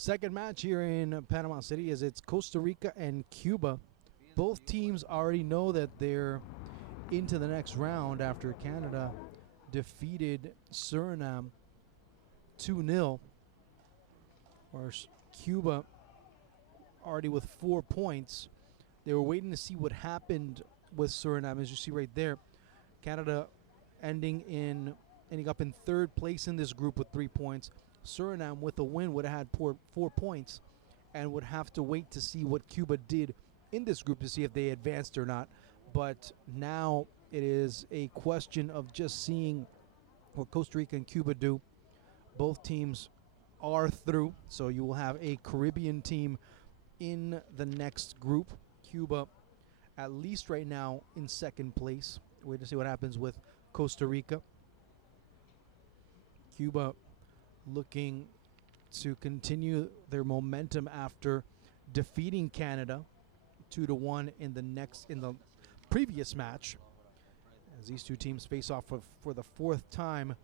Second match here in Panama City is it's Costa Rica and Cuba. Both teams already know that they're into the next round after Canada defeated Suriname 2-0. Or Cuba already with 4 points. They were waiting to see what happened with Suriname, as you see right there. Canada ending up in third place in this group with 3 points. Suriname with a win would have had 4 points and would have to wait to see what Cuba did in this group to see if they advanced or not. But now it is a question of just seeing what Costa Rica and Cuba do. Both teams are through, so you will have a Caribbean team in the next group. Cuba, at least right now, in second place. Wait to see what happens with Costa Rica. Cuba looking to continue their momentum after defeating Canada 2-1 in the previous match, as these two teams face off for the fourth time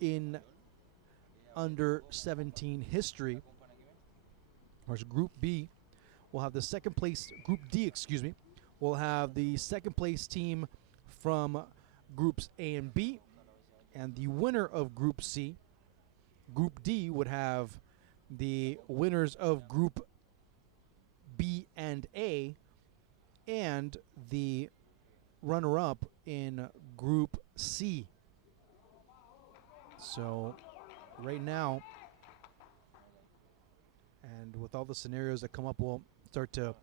in Under-17 history. Whereas Group B will have the second place, Group D, will have the second place team from Groups A and B, and the winner of Group C. Group D would have the winners of Group B and A and the runner-up in Group C. So right now, and with all the scenarios that come up, we'll start to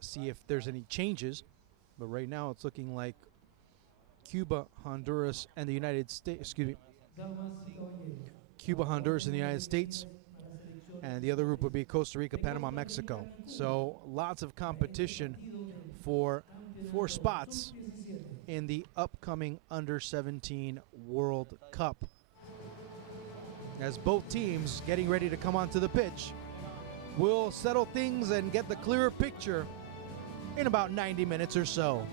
see if there's any changes. But right now it's looking like Cuba, Honduras, and the United States, Cuba, Honduras, and the United States. And the other group would be Costa Rica, Panama, Mexico. So lots of competition for 4 spots in the upcoming Under-17 World Cup, as both teams getting ready to come onto the pitch. We'll settle things and get the clearer picture in about 90 minutes or so.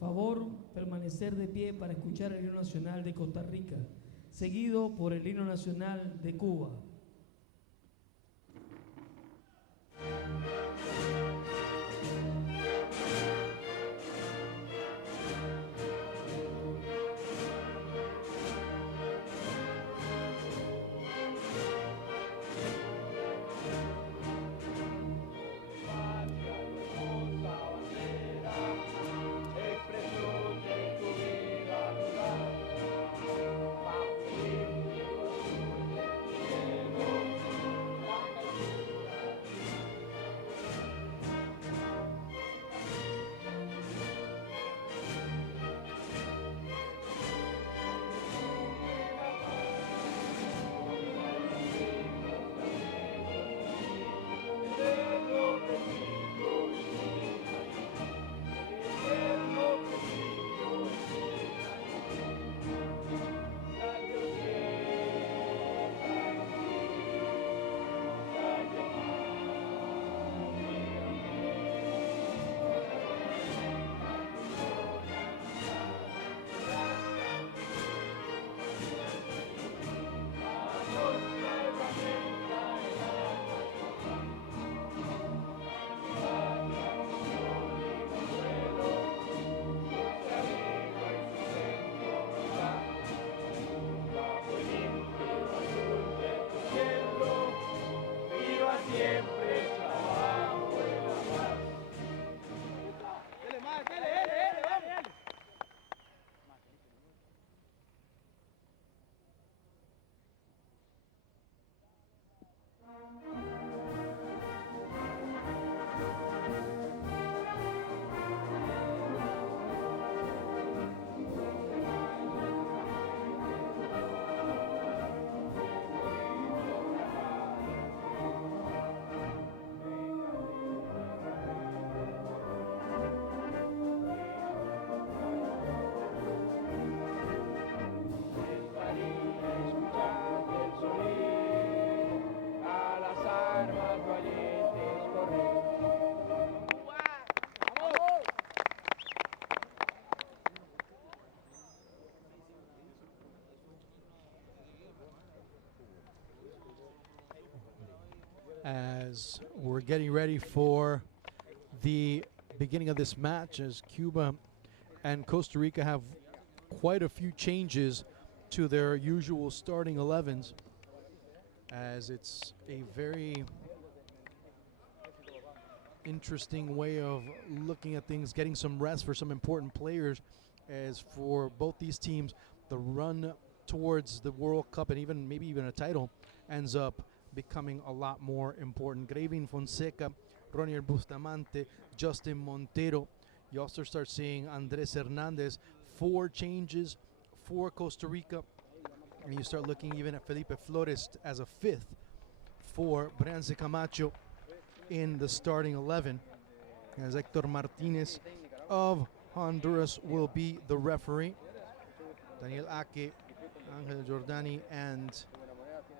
Favor permanecer de pie para escuchar el himno nacional de Costa Rica, seguido por el himno nacional de Cuba. as we're getting ready for the beginning of this match, as Cuba and Costa Rica have quite a few changes to their usual starting 11s, as it's a very interesting way of looking at things, getting some rest for some important players, as for both these teams, the run towards the World Cup and maybe even a title ends up becoming a lot more important. Gravin Fonseca, Ronier Bustamante, Justin Montero. You also start seeing Andres Hernandez. 4 changes for Costa Rica. And you start looking even at Felipe Flores as a 5th for Brian Camacho in the starting 11. As Hector Martinez of Honduras will be the referee. Daniel Ake, Angel Jordani, and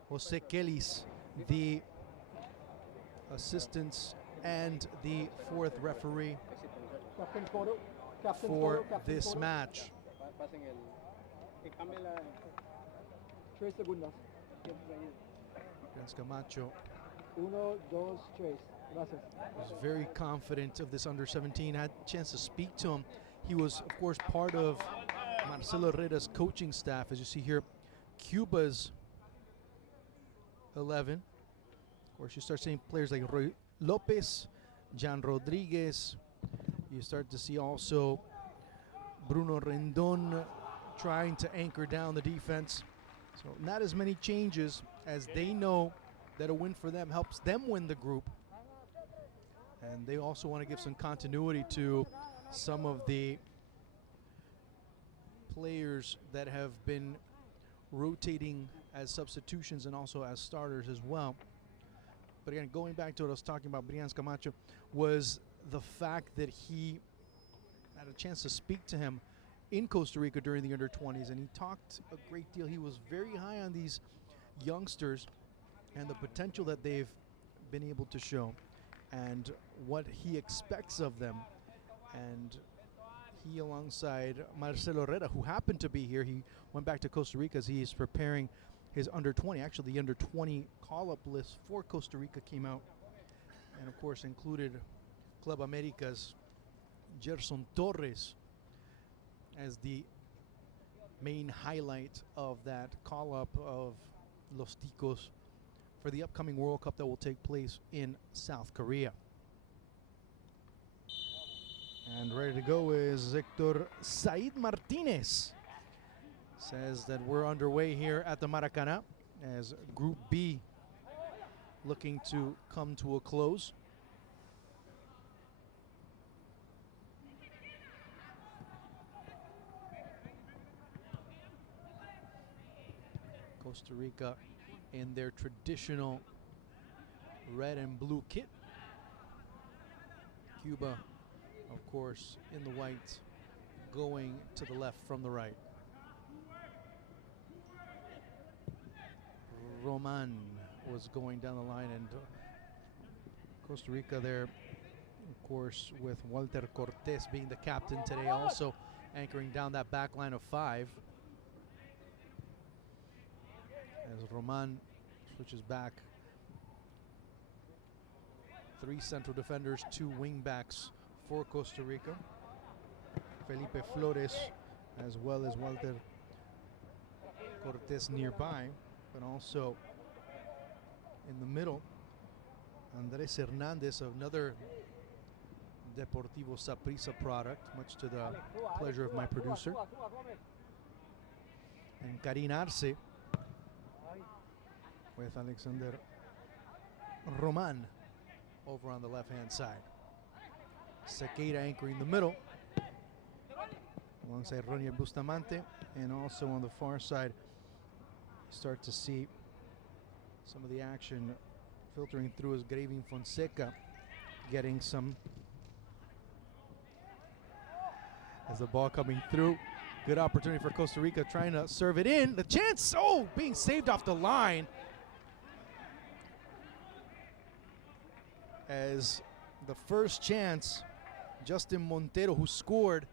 Jose Kelis, the assistants and the 4th referee for this match. Prince Camacho was very confident of this under-17. Had a chance to speak to him. He was, of course, part of Marcelo Herrera's coaching staff. As you see here, Cuba's 11. Of course, you start seeing players like Roy Lopez, Jan Rodriguez. You start to see also Bruno Rendon trying to anchor down the defense. So not as many changes, as they know that a win for them helps them win the group. And they also want to give some continuity to some of the players that have been rotating as substitutions and also as starters as well. But again, going back to what I was talking about, Brian Camacho, was the fact that he had a chance to speak to him in Costa Rica during the under-20s, and he talked a great deal. He was very high on these youngsters and the potential that they've been able to show and what he expects of them. And he, alongside Marcelo Herrera, who happened to be here, he went back to Costa Rica as he is preparing his under-20. Actually, the under-20 call-up list for Costa Rica came out, and of course included Club America's Gerson Torres as the main highlight of that call-up of Los Ticos for the upcoming World Cup that will take place in South Korea. And ready to go is Hector Said Martinez. Says that we're underway here at the Maracanã as Group B looking to come to a close. Costa Rica in their traditional red and blue kit. Cuba, of course, in the white, going to the left from the right. Roman was going down the line, and Costa Rica there, of course, with Walter Cortés being the captain today, also anchoring down that back line of 5. As Roman switches back. 3 central defenders, 2 wing backs for Costa Rica. Felipe Flores as well as Walter Cortés nearby, but also in the middle, Andres Hernandez, another Deportivo Saprissa product, much to the pleasure of my producer. And Karin Arce with Alexander Roman over on the left-hand side. Sequeira anchoring the middle alongside Ronier Bustamante, and also on the far side you start to see some of the action filtering through as Gravin Fonseca getting some, as the ball coming through. Good opportunity for Costa Rica trying to serve it in. The chance, being saved off the line. As the first chance, Justin Montero, who scored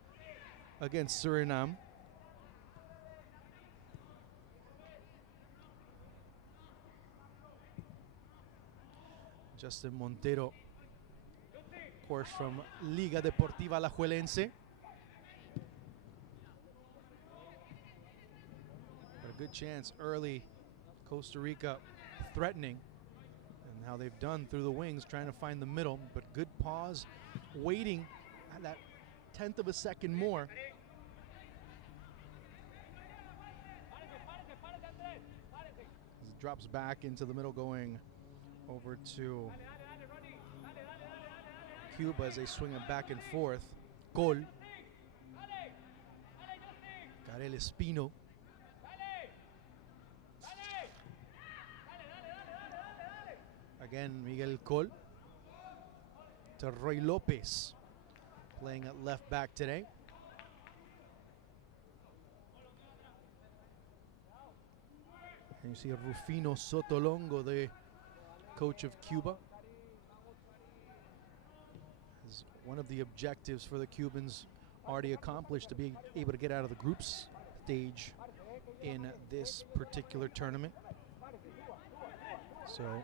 against Suriname. Justin Montero, of course, from Liga Deportiva Alajuelense. Got a good chance early. Costa Rica threatening, and how they've done through the wings, trying to find the middle, but good pause, waiting at that 1/10 of a second more. As it drops back into the middle, going over to Cuba as they swing it back and forth. Col. Karel Espino. Again, Miguel Col to Roy Lopez, playing at left back today. And you see Rufino Sotolongo, the coach of Cuba. As one of the objectives for the Cubans already accomplished, to be able to get out of the group stage in this particular tournament. So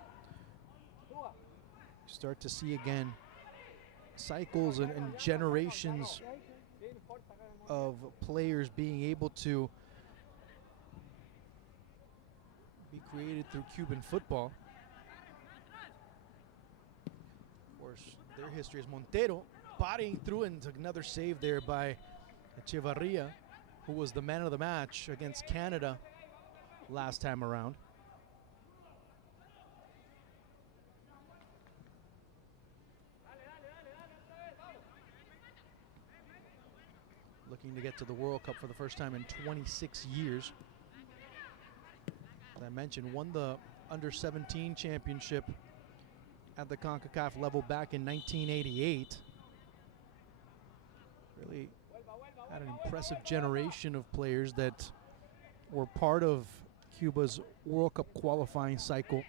start to see again cycles and generations of players being able to be created through Cuban football. Of course, their history is Montero bodying through into another save there by Echevarria, who was the man of the match against Canada last time around. Looking to get to the World Cup for the first time in 26 years. As I mentioned, won the Under-17 championship at the Concacaf level back in 1988. Really had an impressive generation of players that were part of Cuba's World Cup qualifying cycle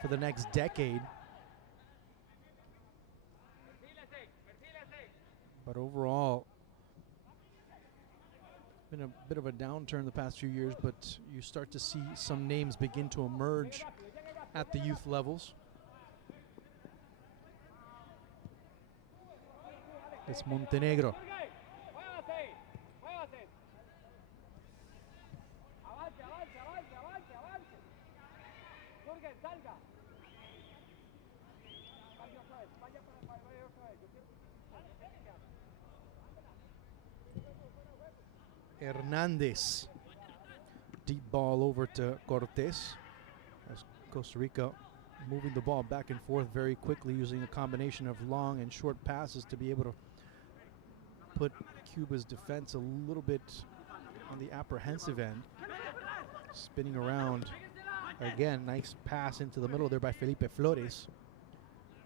for the next decade. But overall, been a bit of a downturn the past few years, but you start to see some names begin to emerge at the youth levels. It's Montenegro. Hernandez. Deep ball over to Cortés, as Costa Rica moving the ball back and forth very quickly, using a combination of long and short passes to be able to put Cuba's defense a little bit on the apprehensive end. Spinning around again, nice pass into the middle there by Felipe Flores,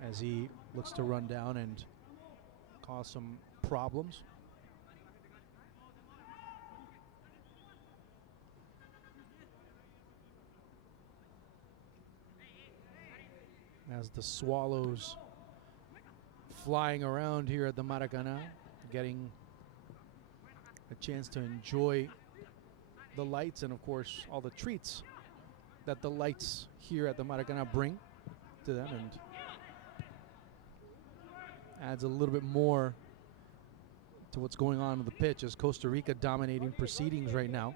as he looks to run down and cause some problems. As the Swallows flying around here at the Maracanã, getting a chance to enjoy the lights and, of course, all the treats that the lights here at the Maracanã bring to them, and adds a little bit more to what's going on the pitch, as Costa Rica dominating proceedings right now,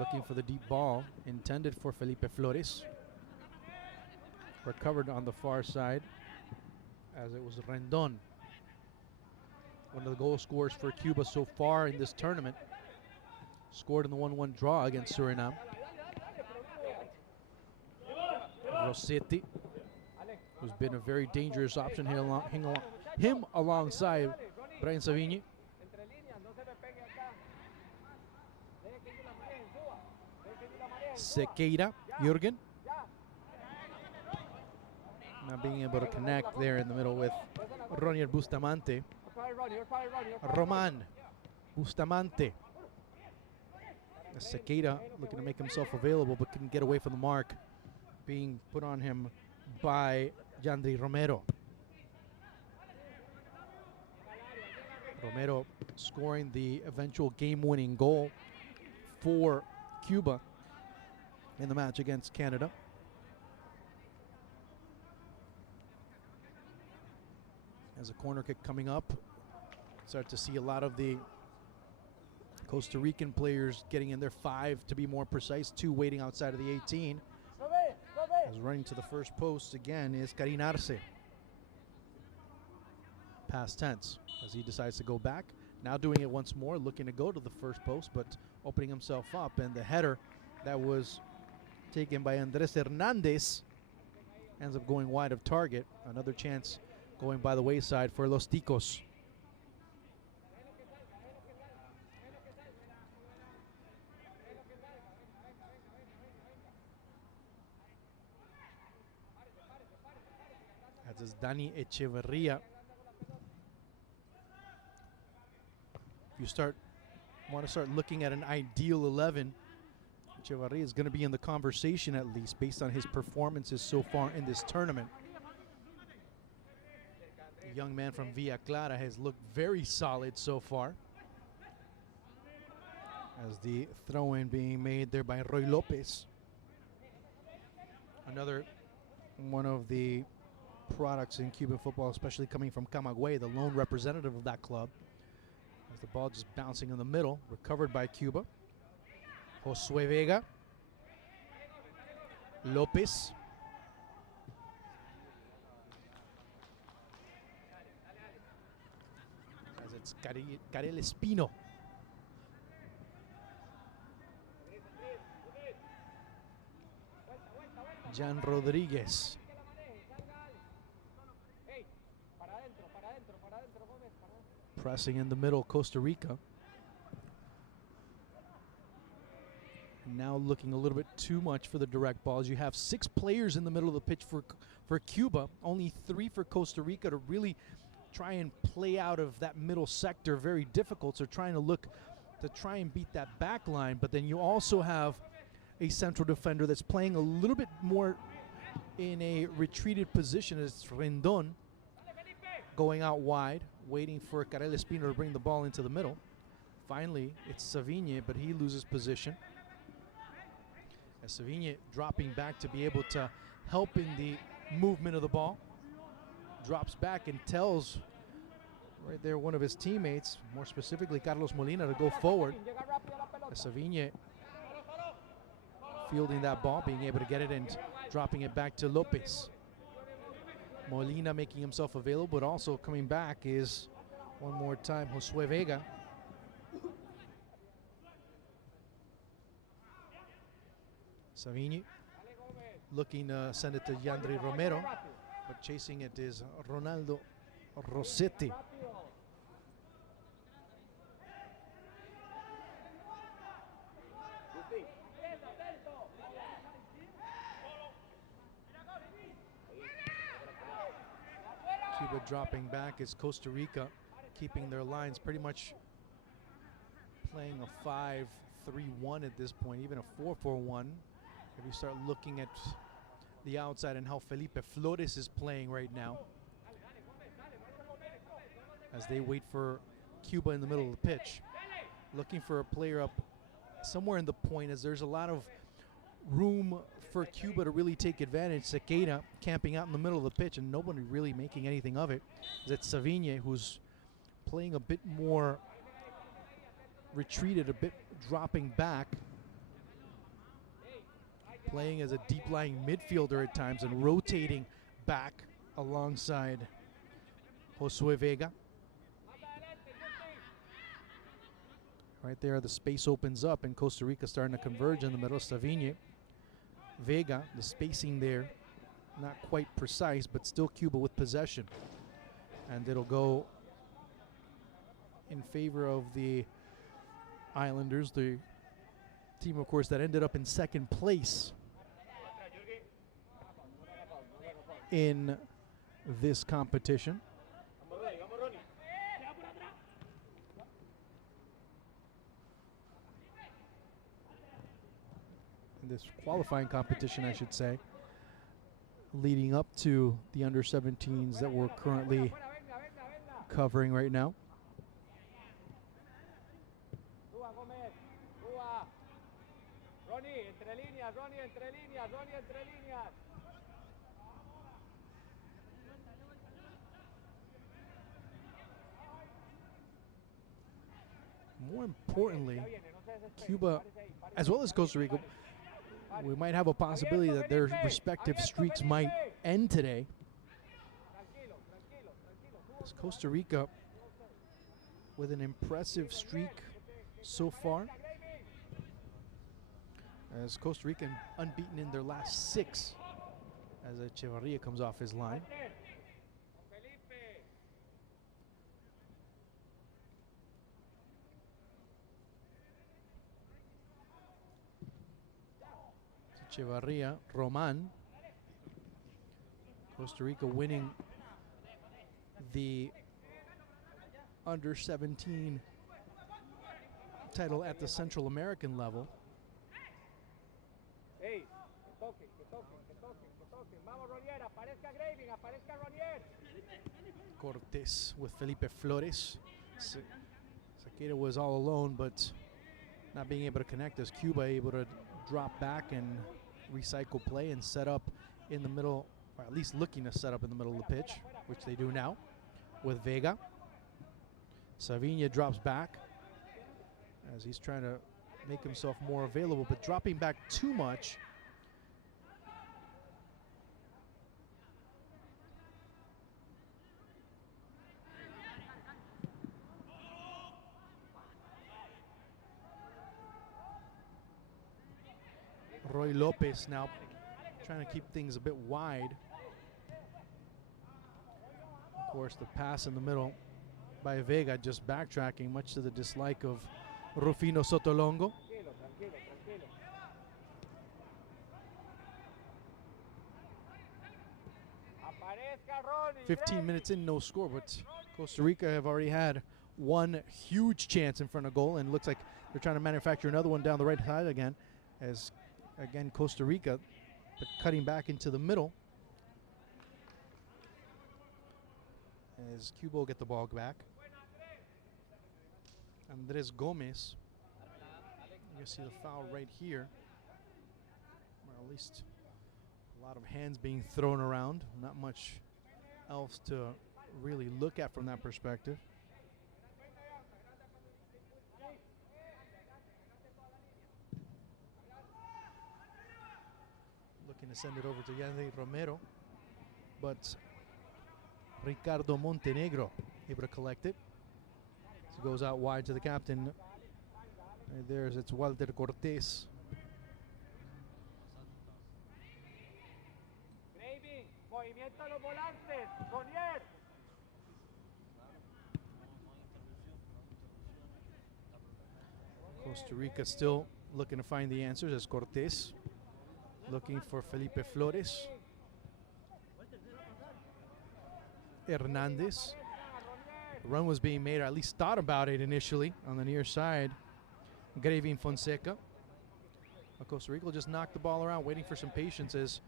looking for the deep ball intended for Felipe Flores. Recovered on the far side, as it was Rendon, one of the goal scorers for Cuba so far in this tournament. Scored in the 1-1 draw against Suriname. Rossetti, who's been a very dangerous option here him alongside Brian Savigny. Sequeira, Jürgen. Not being able to connect there in the middle with Ronier Bustamante. Roman Bustamante. Sequeira looking to make himself available, but couldn't get away from the mark being put on him by Yandri Romero. Romero scoring the eventual game-winning goal for Cuba in the match against Canada. As a corner kick coming up, start to see a lot of the Costa Rican players getting in there, 5 to be more precise, 2 waiting outside of the 18. As running to the first post again is Karin Arce. Past tense, as he decides to go back. Now doing it once more, looking to go to the first post, but opening himself up. And the header that was taken by Andres Hernandez ends up going wide of target. Another chance going by the wayside for Los Ticos. As is Dani Echeverria. If you want to start looking at an ideal 11, Echeverria is going to be in the conversation, at least based on his performances so far in this tournament. The young man from Villa Clara has looked very solid so far. As the throw-in being made there by Roy Lopez. Another one of the products in Cuban football, especially coming from Camagüey, the lone representative of that club. As the ball just bouncing in the middle, recovered by Cuba. Josue Vega. Lopez. As it's Karel Espino. Jan Rodriguez. Pressing in the middle, Costa Rica. Now looking a little bit too much for the direct balls. You have 6 players in the middle of the pitch for Cuba, only 3 for Costa Rica to really try and play out of that middle sector. Very difficult, so trying to look to try and beat that back line. But then you also have a central defender that's playing a little bit more in a retreated position as Rendon going out wide, waiting for Karel Espino to bring the ball into the middle. Finally, it's Savigne, but he loses position. As Savigne dropping back to be able to help in the movement of the ball. Drops back and tells right there one of his teammates, more specifically Carlos Molina, to go forward. As Savigne fielding that ball, being able to get it and dropping it back to Lopez. Molina making himself available, but also coming back is one more time Josue Vega. Savigne looking to send it to Yandri Romero, but chasing it is Ronaldo Rossetti. Cuba dropping back is Costa Rica, keeping their lines pretty much playing a 5-3-1 at this point, even a 4-4-1. If you start looking at the outside and how Felipe Flores is playing right now, as they wait for Cuba in the middle of the pitch, looking for a player up somewhere in the point, as there's a lot of room for Cuba to really take advantage. Sequeira camping out in the middle of the pitch and nobody really making anything of it. It's Savigne who's playing a bit more retreated, a bit dropping back, playing as a deep-lying midfielder at times and rotating back alongside Josue Vega. Right there, the space opens up and Costa Rica starting to converge in the middle. Savigne, Vega, the spacing there, not quite precise, but still Cuba with possession. And it'll go in favor of the Islanders, the team, of course, that ended up in second place in this competition. This qualifying competition, I should say, leading up to the under-17s that we're currently covering right now. more importantly, Cuba, as well as Costa Rica, we might have a possibility that their respective streaks might end today. As Costa Rica with an impressive streak so far, as Costa Rica unbeaten in their last 6, as Echevarria comes off his line. Echevarria, Roman. Costa Rica winning the Under-17 title at the Central American level. Cortés with Felipe Flores. Sequeira was all alone, but not being able to connect as Cuba able to drop back and recycle play and set up in the middle, or at least looking to set up in the middle of the pitch, which they do now with Vega. Savinia drops back as he's trying to make himself more available, but dropping back too much. Roy Lopez now trying to keep things a bit wide. Of course, the pass in the middle by Vega, just backtracking, much to the dislike of Rufino Sotolongo. 15 minutes in, no score, but Costa Rica have already had one huge chance in front of goal, and looks like they're trying to manufacture another one down the right side again, as again Costa Rica, but cutting back into the middle as Cuba will get the ball back. Andres Gomez, you see the foul right here, or at least a lot of hands being thrown around, not much else to really look at from that perspective. Looking to send it over to Yandy Romero, but Ricardo Montenegro able to collect it. So it goes out wide to the captain. Right there's it's Walter Cortés. Costa Rica still looking to find the answers as Cortés looking for Felipe Flores. Hernandez. The run was being made, or at least thought about it initially, on the near side. Gravin Fonseca. Costa Rica will just knock the ball around, waiting for some patience as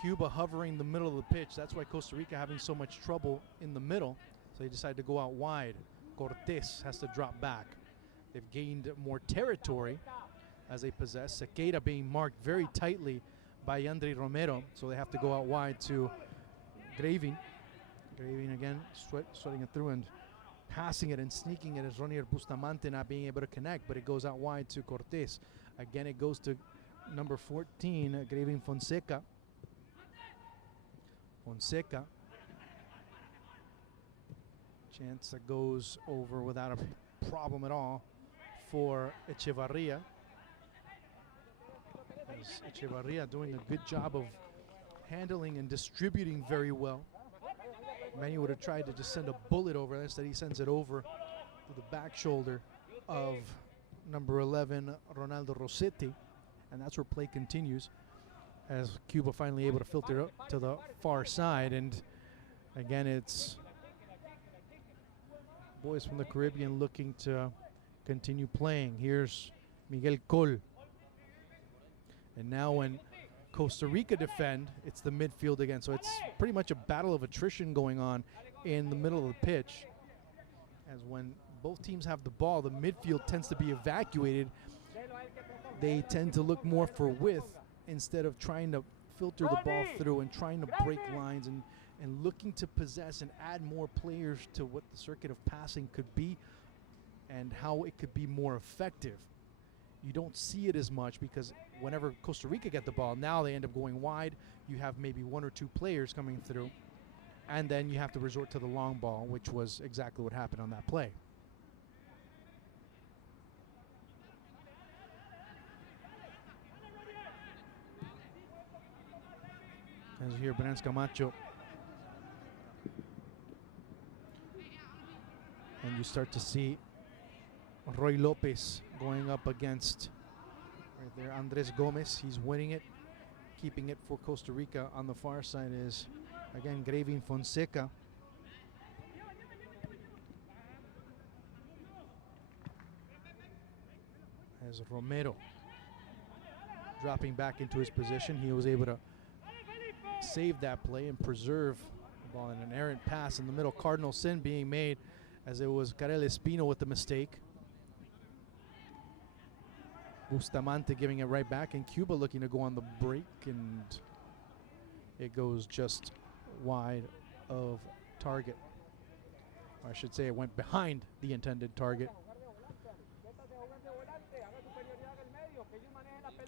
Cuba hovering the middle of the pitch. That's why Costa Rica having so much trouble in the middle. So they decide to go out wide. Cortés has to drop back. They've gained more territory as they possess. Sequeira being marked very tightly by Yandri Romero, so they have to go out wide to Gravin. Gravin again sweating it through and passing it and sneaking it as Ronier Bustamante not being able to connect, but it goes out wide to Cortés. Again, it goes to number 14, Gravin Fonseca. Chance that goes over without a problem at all for Echevarria. As Echevarria doing a good job of handling and distributing very well. Many would have tried to just send a bullet over. Instead, he sends it over to the back shoulder of number 11, Ronaldo Rossetti. And that's where play continues as Cuba finally able to filter up to the far side. And again, it's boys from the Caribbean looking to continue playing. Here's Miguel Col. And now when Costa Rica defend, it's the midfield again. So it's pretty much a battle of attrition going on in the middle of the pitch. As when both teams have the ball, the midfield tends to be evacuated. They tend to look more for width instead of trying to filter the ball through and trying to break lines and looking to possess and add more players to what the circuit of passing could be and how it could be more effective. You don't see it as much because whenever Costa Rica get the ball, now they end up going wide. You have maybe one or two players coming through, and then you have to resort to the long ball, which was exactly what happened on that play. As you hear Benítez Camacho. And you start to see Roy Lopez going up against right there Andres Gomez. He's winning it, keeping it for Costa Rica. On the far side is again Gravin Fonseca. As Romero dropping back into his position, he was able to save that play and preserve the ball in an errant pass in the middle. Cardinal sin being made as it was Karel Espino with the mistake. Bustamante giving it right back, and Cuba looking to go on the break, and it goes just wide of target. Or I should say it went behind the intended target.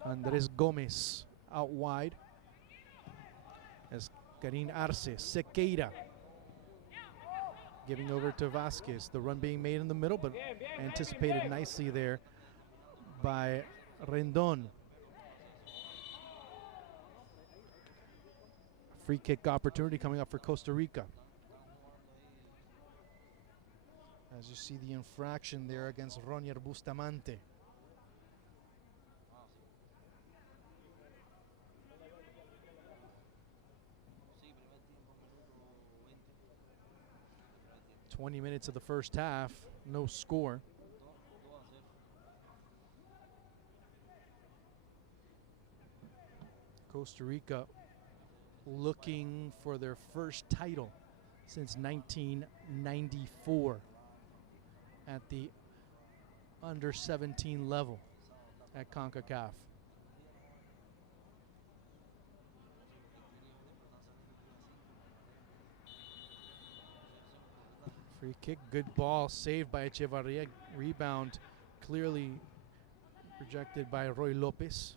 Andres Gomez out wide as Karin Arce, Sequeira giving over to Vasquez. The run being made in the middle, but anticipated nicely there by Rendon. Free kick opportunity coming up for Costa Rica. As you see the infraction there against Ronier Bustamante. "20 minutes of the first half, no score. Costa Rica looking for their first title since 1994 at the Under-17 level at Concacaf. Free kick, good ball, saved by Echevarria. Rebound clearly rejected by Roy Lopez.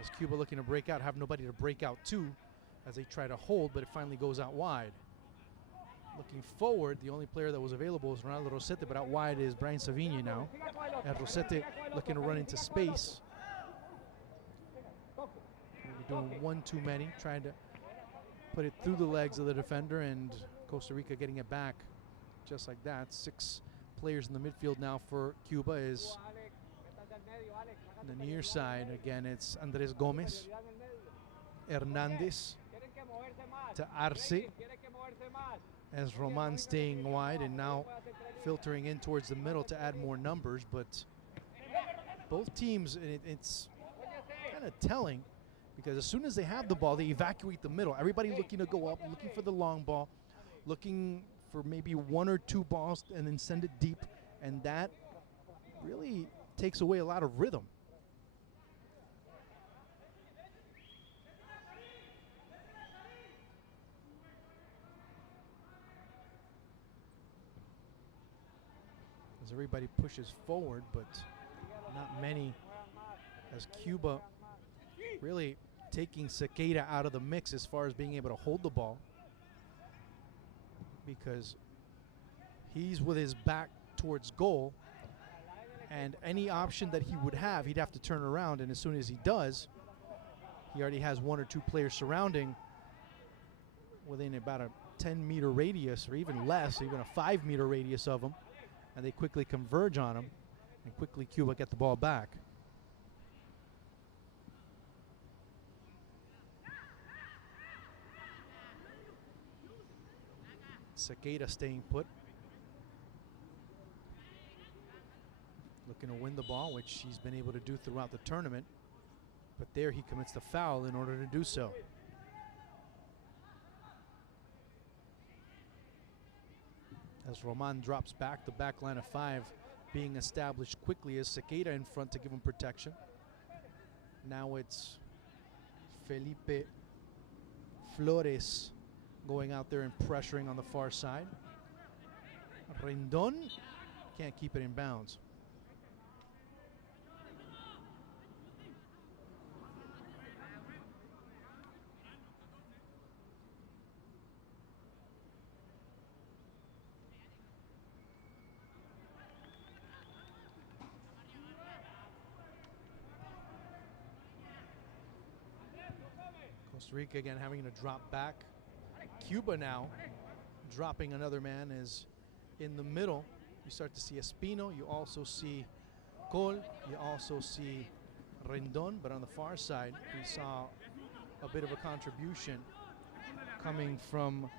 As Cuba looking to break out, have nobody to break out to as they try to hold, but it finally goes out wide. Looking forward, the only player that was available was Ronaldo Rosete, but out wide is Brian Savigny now. And Rosete looking to run into space. Maybe doing one too many, trying to put it through the legs of the defender, and Costa Rica getting it back just like that. 6 players in the midfield now for Cuba is on the near side. Again, it's Andres Gomez, Hernandez to Arce, as Roman staying wide and now filtering in towards the middle to add more numbers. But both teams, it's kind of telling because as soon as they have the ball, they evacuate the middle. Everybody looking to go up, looking for the long ball, looking for maybe 1 or 2 balls and then send it deep, and that really takes away a lot of rhythm. As everybody pushes forward, but not many, as Cuba really taking Sequeira out of the mix as far as being able to hold the ball, because he's with his back towards goal, and any option that he would have, he'd have to turn around, and as soon as he does, he already has 1 or 2 players surrounding within about a 10-meter radius, or even less, even a 5-meter radius of him, and they quickly converge on him, and quickly Cuba get the ball back. Sequeira staying put, looking to win the ball, which he's been able to do throughout the tournament, but there he commits the foul in order to do so. As Roman drops back, the back line of 5 being established quickly as Sequeira in front to give him protection. Now it's Felipe Flores going out there and pressuring on the far side. Rendon can't keep it in bounds. Costa Rica again having to drop back. Cuba now dropping another man is in the middle. You start to see Espino. You also see Col. You also see Rendon. But on the far side, we saw a bit of a contribution coming from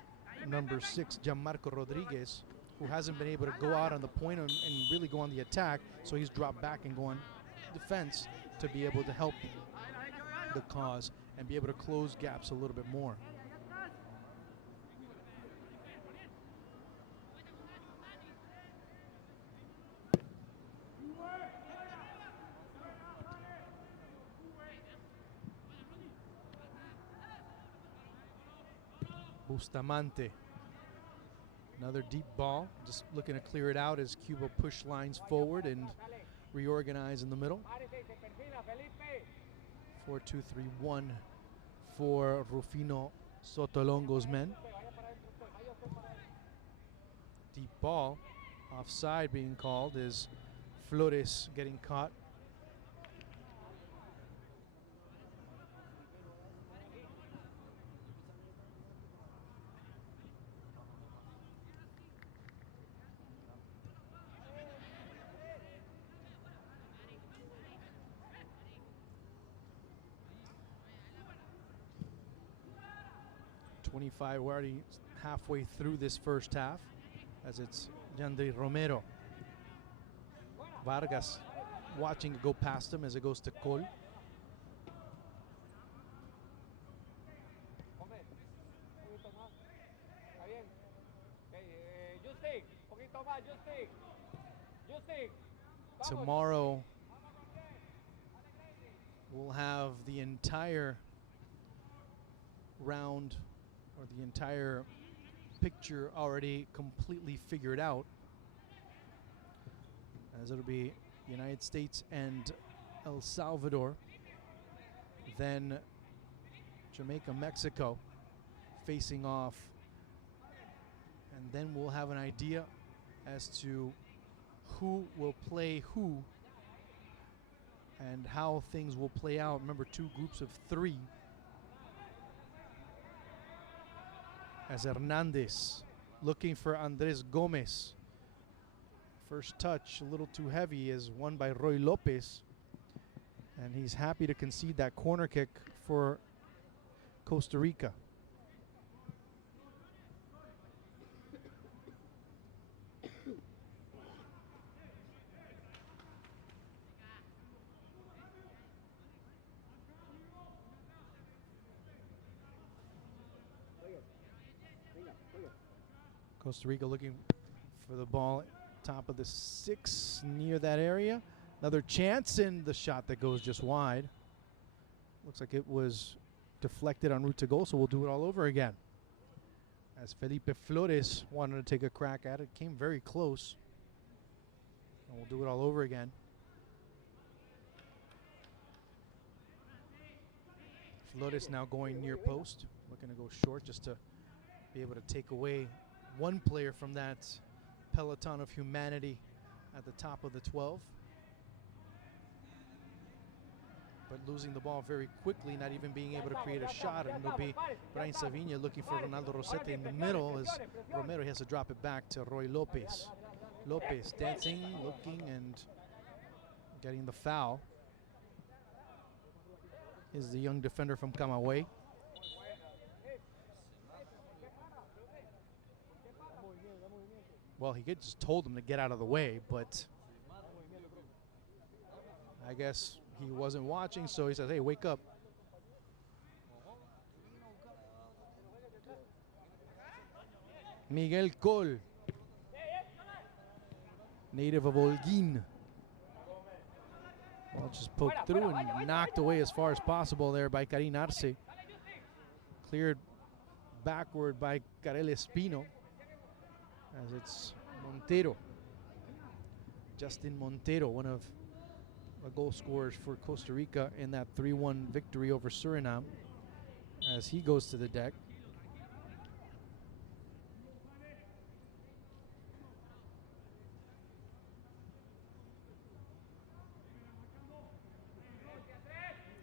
number 6, Gianmarco Rodriguez, who hasn't been able to go out on the point and really go on the attack. So he's dropped back and going defense to be able to help the cause and be able to close gaps a little bit more. Bustamante. Another deep ball, just looking to clear it out as Cuba push lines forward and reorganize in the middle. 4-2-3-1 for Rufino Sotolongo's men. Deep ball, offside being called as Flores getting caught. We're already halfway through this first half as it's Yandri Romero. Vargas watching it go past him as it goes to Col. Tomorrow we'll have the entire round or the entire picture already completely figured out, as it'll be United States and El Salvador, then Jamaica, Mexico facing off, and then we'll have an idea as to who will play who and how things will play out. Remember, 2 groups of 3. As Hernandez looking for Andres Gomez. First touch a little too heavy is won by Roy Lopez, and he's happy to concede that corner kick for Costa Rica. Costa Rica looking for the ball top of the 6 near that area. Another chance, and the shot that goes just wide. Looks like it was deflected en route to goal, so we'll do it all over again. As Felipe Flores wanted to take a crack at it, came very close. And we'll do it all over again. Flores now going near post, looking to go short just to be able to take away one player from that peloton of humanity at the top of the 12. But losing the ball very quickly, not even being able to create a shot, and it'll be Brian Savinia looking for Ronaldo Rossetti in the middle as Romero has to drop it back to Roy Lopez. Lopez dancing, looking, and getting the foul is the young defender from Camagüey. Well, he just told him to get out of the way, but I guess he wasn't watching, so he says, hey, wake up. Miguel Col, native of Holguín. Well, just poked through and knocked away as far as possible there by Karim Arce. Cleared backward by Karel Espino. As it's Montero, Justin Montero, one of the goal scorers for Costa Rica in that 3-1 victory over Suriname, as he goes to the deck.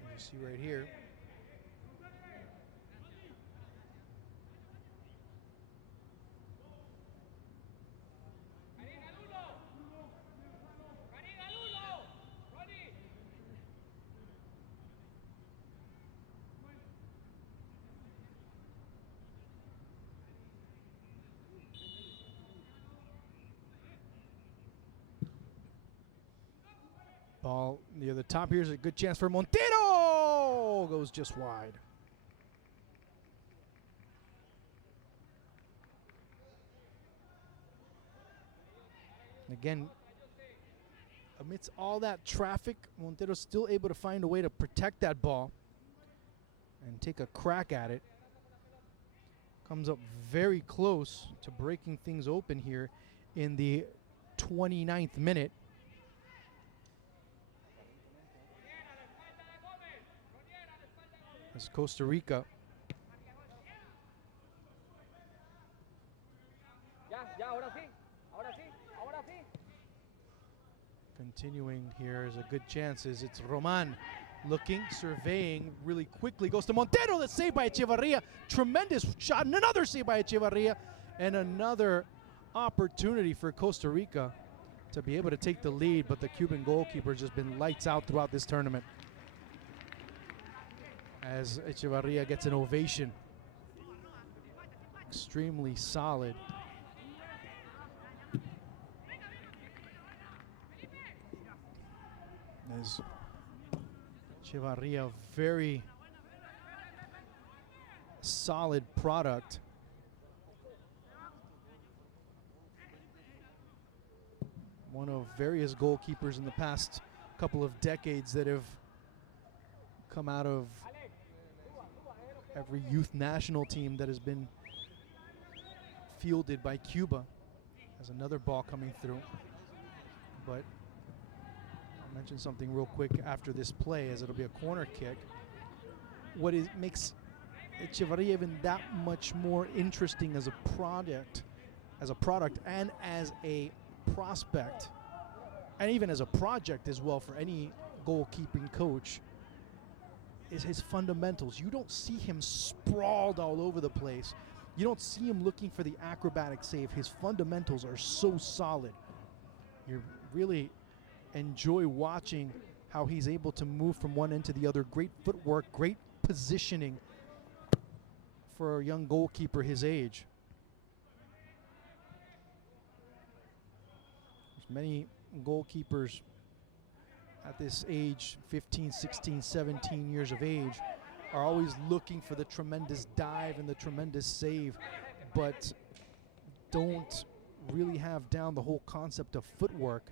And you see right here, Ball near the top. Here's a good chance for Montero. Goes just wide. Again, amidst all that traffic, Montero's still able to find a way to protect that ball and take a crack at it. Comes up very close to breaking things open here in the 29th minute. As Costa Rica continuing here is a good chance. It's Roman looking, surveying really quickly. Goes to Montero. That's saved by Echevarria. Tremendous shot. And another save by Echevarria. And another opportunity for Costa Rica to be able to take the lead. But the Cuban goalkeeper has just been lights out throughout this tournament. As Echevarria gets an ovation. Extremely solid. As Echevarria, very solid product. One of various goalkeepers in the past couple of decades that have come out of every youth national team that has been fielded by Cuba. Has another ball coming through. But I'll mention something real quick after this play, as it'll be a corner kick. What makes Echevarria even that much more interesting as a product and as a prospect, and even as a project as well for any goalkeeping coach, is his fundamentals. You don't see him sprawled all over the place. You don't see him looking for the acrobatic save. His fundamentals are so solid. You really enjoy watching how he's able to move from one end to the other. Great footwork, great positioning for a young goalkeeper his age. There's many goalkeepers at this age, 15, 16, 17 years of age, are always looking for the tremendous dive and the tremendous save, but don't really have down the whole concept of footwork.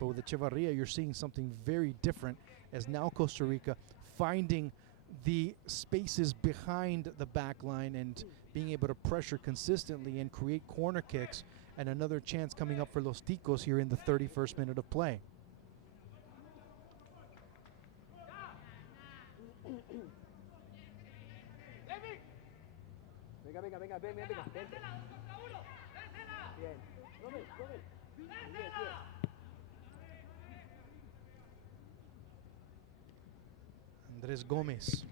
But with Echevarria, you're seeing something very different, as now Costa Rica finding the spaces behind the back line and being able to pressure consistently and create corner kicks, and another chance coming up for Los Ticos here in the 31st minute of play. Andres Gomez.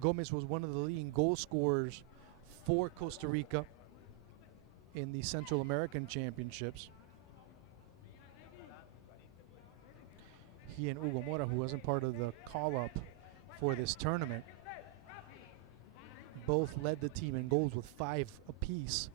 Gomez was one of the leading goal scorers for Costa Rica in the Central American Championships. He and Hugo Mora, who wasn't part of the call-up for this tournament, both led the team in goals with 5 apiece.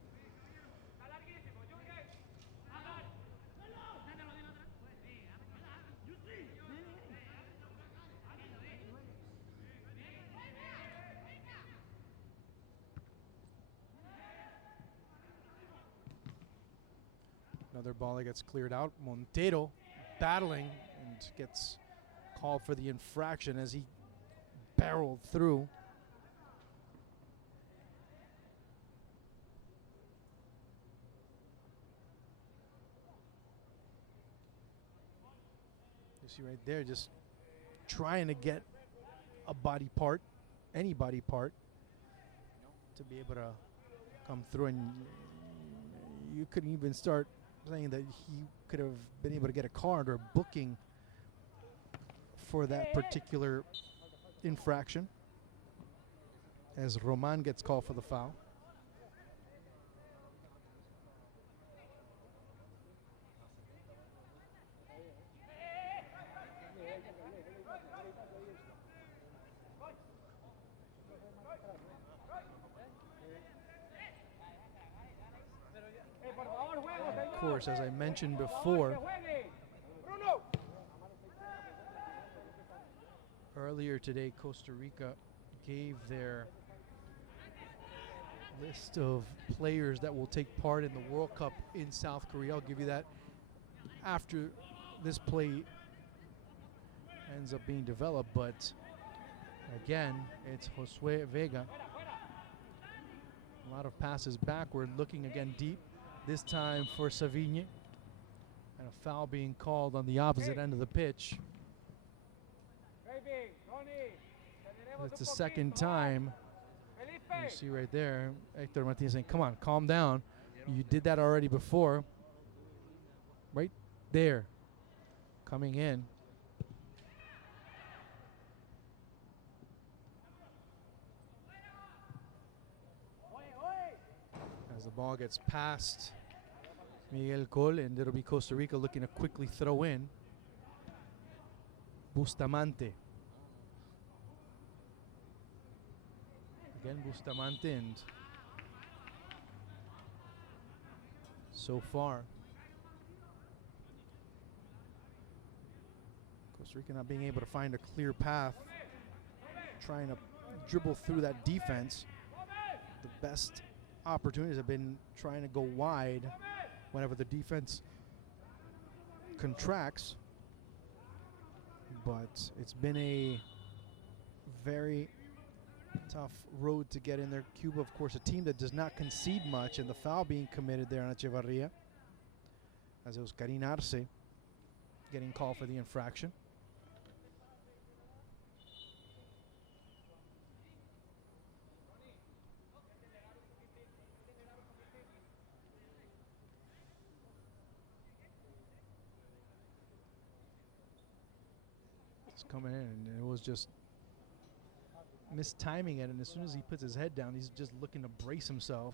Another ball that gets cleared out. Montero battling and gets called for the infraction as he barreled through. You see right there, just trying to get a body part, any body part, to be able to come through. And you couldn't even start saying that he could have been able to get a card or booking for that particular infraction, as Roman gets called for the foul. Of course, as I mentioned before, Earlier today, Costa Rica gave their list of players that will take part in the World Cup in South Korea. I'll give you that after this play ends up being developed, but again, it's Josue Vega. A lot of passes backward, looking again deep, this time for Savigne. And a foul being called on the opposite end of the pitch. It's the second time. You see right there, Hector Martinez saying, come on, calm down. You did that already before. Right there, coming in. As the ball gets past Miguel Col, and it'll be Costa Rica looking to quickly throw in. Bustamante. Again, Bustamante, and so far, Costa Rica not being able to find a clear path, trying to dribble through that defense. The best opportunities have been trying to go wide whenever the defense contracts, but it's been a very tough road to get in there. Cuba, of course, a team that does not concede much, and the foul being committed there on Echevarria, as it was Karin Arce getting called for the infraction. It's coming in, and it was just mistiming it, and as soon as he puts his head down, he's just looking to brace himself,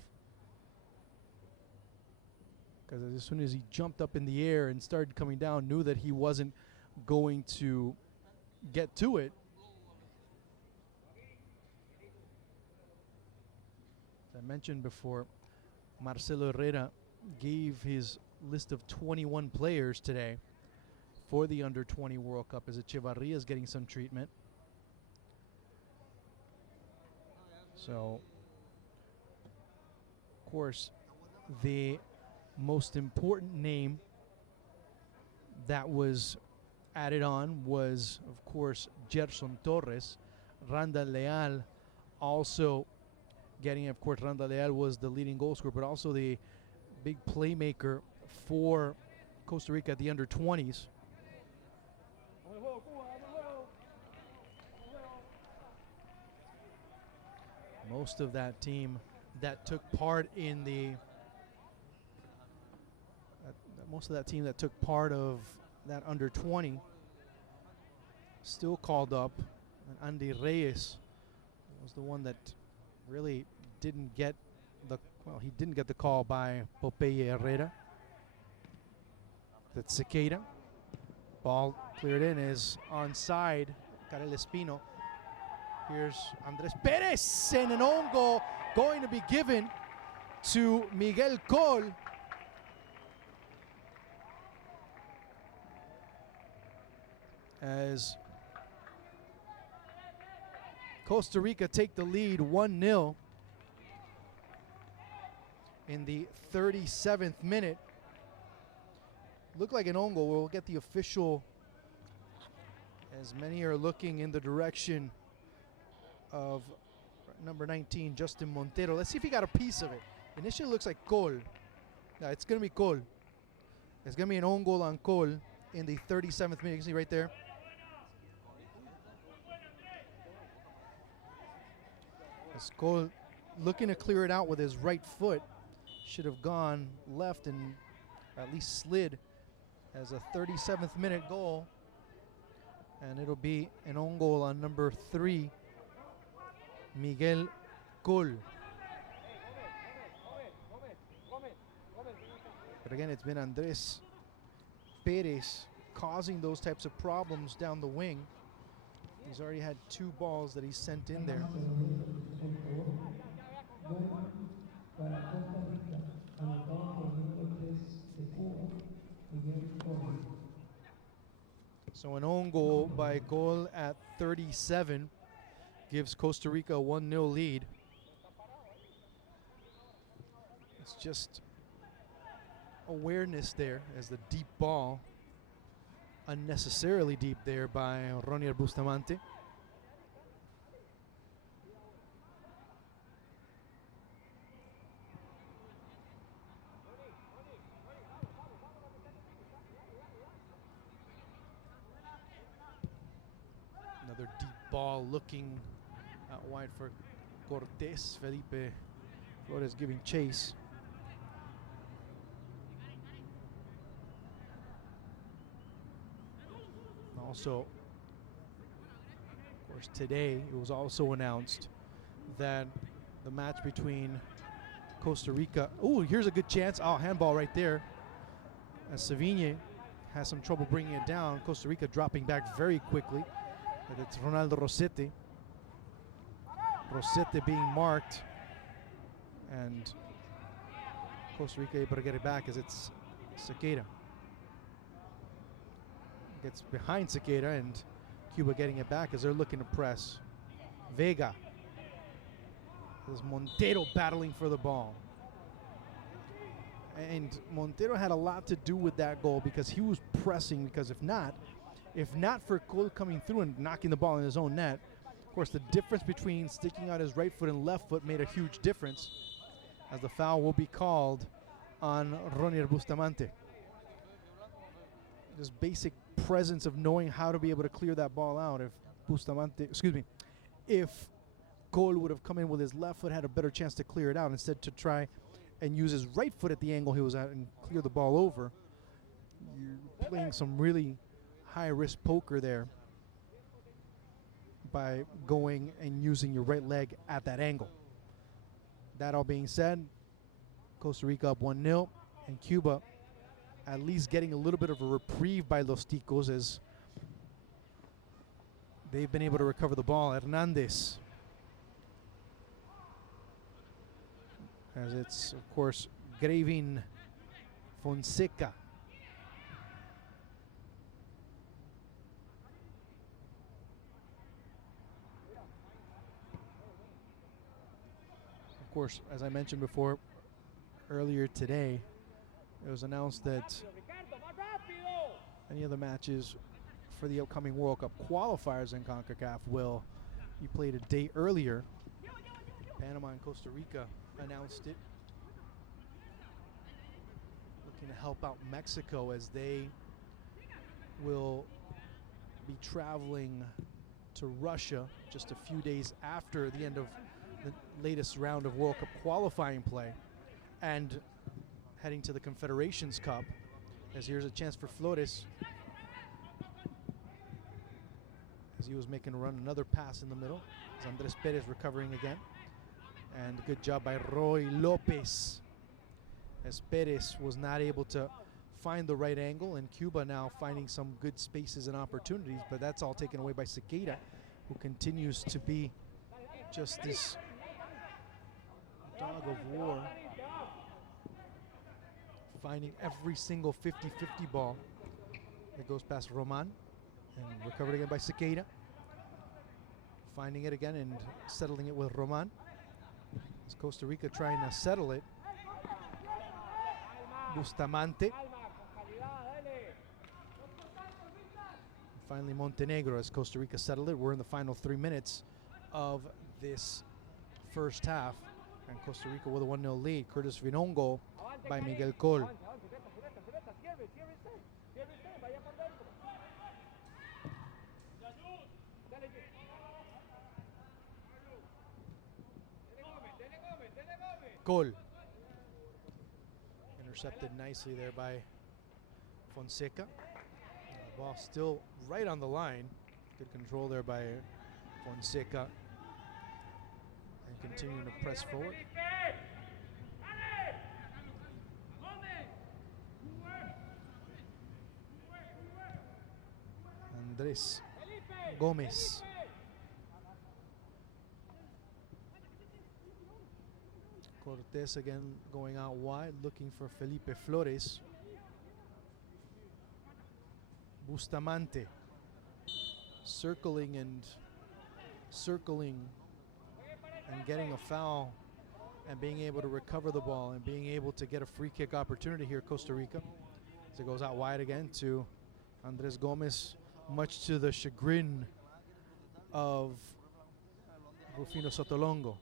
because as soon as he jumped up in the air and started coming down, knew that he wasn't going to get to it. As I mentioned before, Marcelo Herrera gave his list of 21 players today for the Under-20 World Cup, as Echevarria is getting some treatment. So, of course, the most important name that was added on was, of course, Gerson Torres. Randall Leal also getting, of course, Randall Leal was the leading goal scorer, but also the big playmaker for Costa Rica at the Under-20s. Most of that team that took part in the that Under-20 still called up. And Andy Reyes was the one that really didn't get the call by Popeye Herrera. That's Sequeira. Ball cleared in, is onside. Karel Espino. Here's Andres Perez, and an own goal going to be given to Miguel Col. As Costa Rica take the lead 1-0 in the 37th minute. Looked like an own goal. We'll get the official, as many are looking in the direction of number 19, Justin Montero. Let's see if he got a piece of it. Initially looks like Col. Yeah, it's going to be Col. It's going to be an own goal on Col in the 37th minute. You can see right there. As Col looking to clear it out with his right foot. Should have gone left and at least slid as a 37th minute goal. And it'll be an own goal on number 3, Miguel Col. But again, it's been Andres Perez causing those types of problems down the wing. He's already had 2 balls that he sent in there. So an own goal by Cole at 37 gives Costa Rica a 1-0 lead. It's just awareness there as the deep ball, unnecessarily deep there by Ronier Bustamante. Another deep ball looking out wide for Cortés. Felipe Flores giving chase. Also, of course, today it was also announced that the match between Costa Rica. Oh, here's a good chance. Oh, handball right there. As Sevigny has some trouble bringing it down. Costa Rica dropping back very quickly. And it's Ronaldo Rossetti. Rossetti being marked. And Costa Rica able to get it back as it's Sequeira. Gets behind Sequeira and Cuba getting it back as they're looking to press. Vega. There's Montero battling for the ball. And Montero had a lot to do with that goal because he was pressing, because if not for Cole coming through and knocking the ball in his own net, of course the difference between sticking out his right foot and left foot made a huge difference, as the foul will be called on Ronier Bustamante. This basic presence of knowing how to be able to clear that ball out. If Cole would have come in with his left foot, had a better chance to clear it out instead to try and use his right foot at the angle he was at and clear the ball over. You're playing some really high-risk poker there by going and using your right leg at that angle. That all being said, Costa Rica up 1-0, and Cuba at least getting a little bit of a reprieve by Los Ticos as they've been able to recover the ball. Hernandez. As it's, of course, Gravin Fonseca. Of course, as I mentioned before, earlier today, it was announced that any of the matches for the upcoming World Cup qualifiers in Concacaf will be played a day earlier. Panama and Costa Rica announced it, looking to help out Mexico as they will be traveling to Russia just a few days after the end of the latest round of World Cup qualifying play and heading to the Confederations Cup, as here's a chance for Flores as he was making a run. Another pass in the middle as Andres Perez recovering again, and good job by Roy Lopez as Perez was not able to find the right angle, and Cuba now finding some good spaces and opportunities, but that's all taken away by Sequeira, who continues to be just this dog of war, finding every single 50-50 ball that goes past Roman, and recovered again by Sequeira. Finding it again and settling it with Roman. As Costa Rica trying to settle it. Bustamante. Finally Montenegro as Costa Rica settled it. We're in the final 3 minutes of this first half. And Costa Rica with a 1-0 lead. Curtis Vinon goal by Miguel Col. Col. Intercepted nicely there by Fonseca. The ball still right on the line. Good control there by Fonseca. And continuing to press forward. Andres Gomez. Cortés again going out wide, looking for Felipe Flores. Bustamante circling and getting a foul and being able to recover the ball and being able to get a free kick opportunity here, Costa Rica. As it goes out wide again to Andres Gomez, much to the chagrin of Rufino Sotolongo.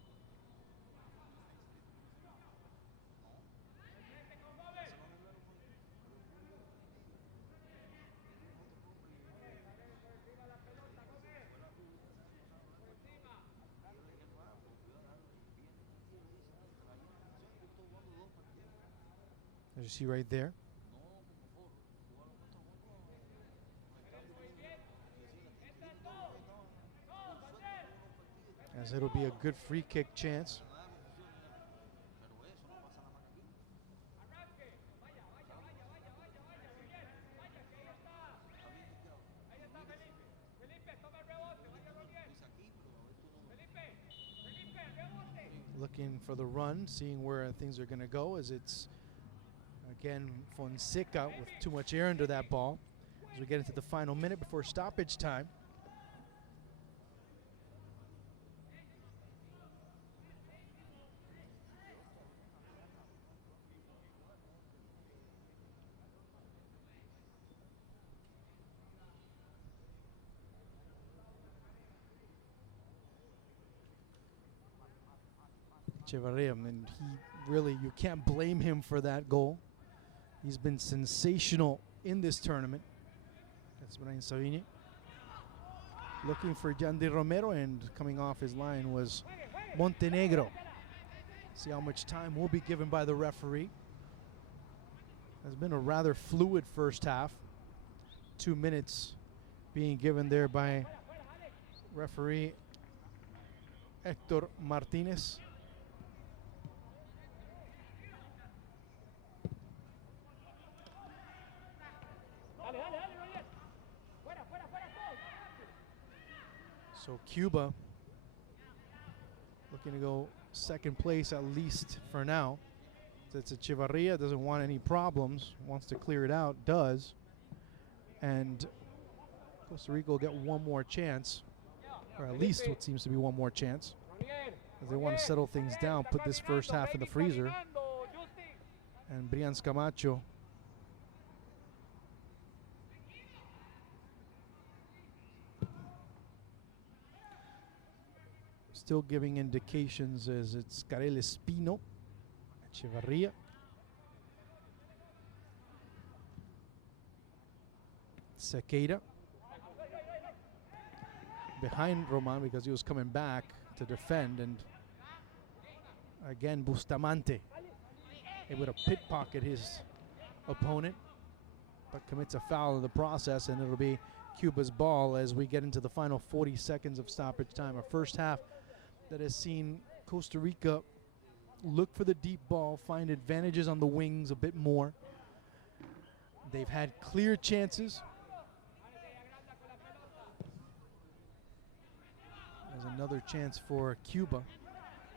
As you see right there. As it'll be a good free kick chance. Looking for the run, seeing where things are going to go, as it's again Fonseca with too much air under that ball as we get into the final minute before stoppage time. Echevarria, and he really, you can't blame him for that goal. He's been sensational in this tournament. That's Brian Savini. Looking for Yandy Romero, and coming off his line was Montenegro. See how much time will be given by the referee. Has been a rather fluid first half. 2 minutes being given there by referee Hector Martinez. So Cuba looking to go second place at least for now. It's Echevarria, doesn't want any problems, wants to clear it out, does. And Costa Rica will get one more chance, or at least what seems to be one more chance. As they want to settle things down, put this first half in the freezer. And Brian Camacho still giving indications as it's Karel Espino, Echevarria. Sequeira behind Roman because he was coming back to defend, and again Bustamante able to pickpocket his opponent but commits a foul in the process, and it'll be Cuba's ball as we get into the final 40 seconds of stoppage time. A first half that has seen Costa Rica look for the deep ball, find advantages on the wings a bit more. They've had clear chances. There's another chance for Cuba.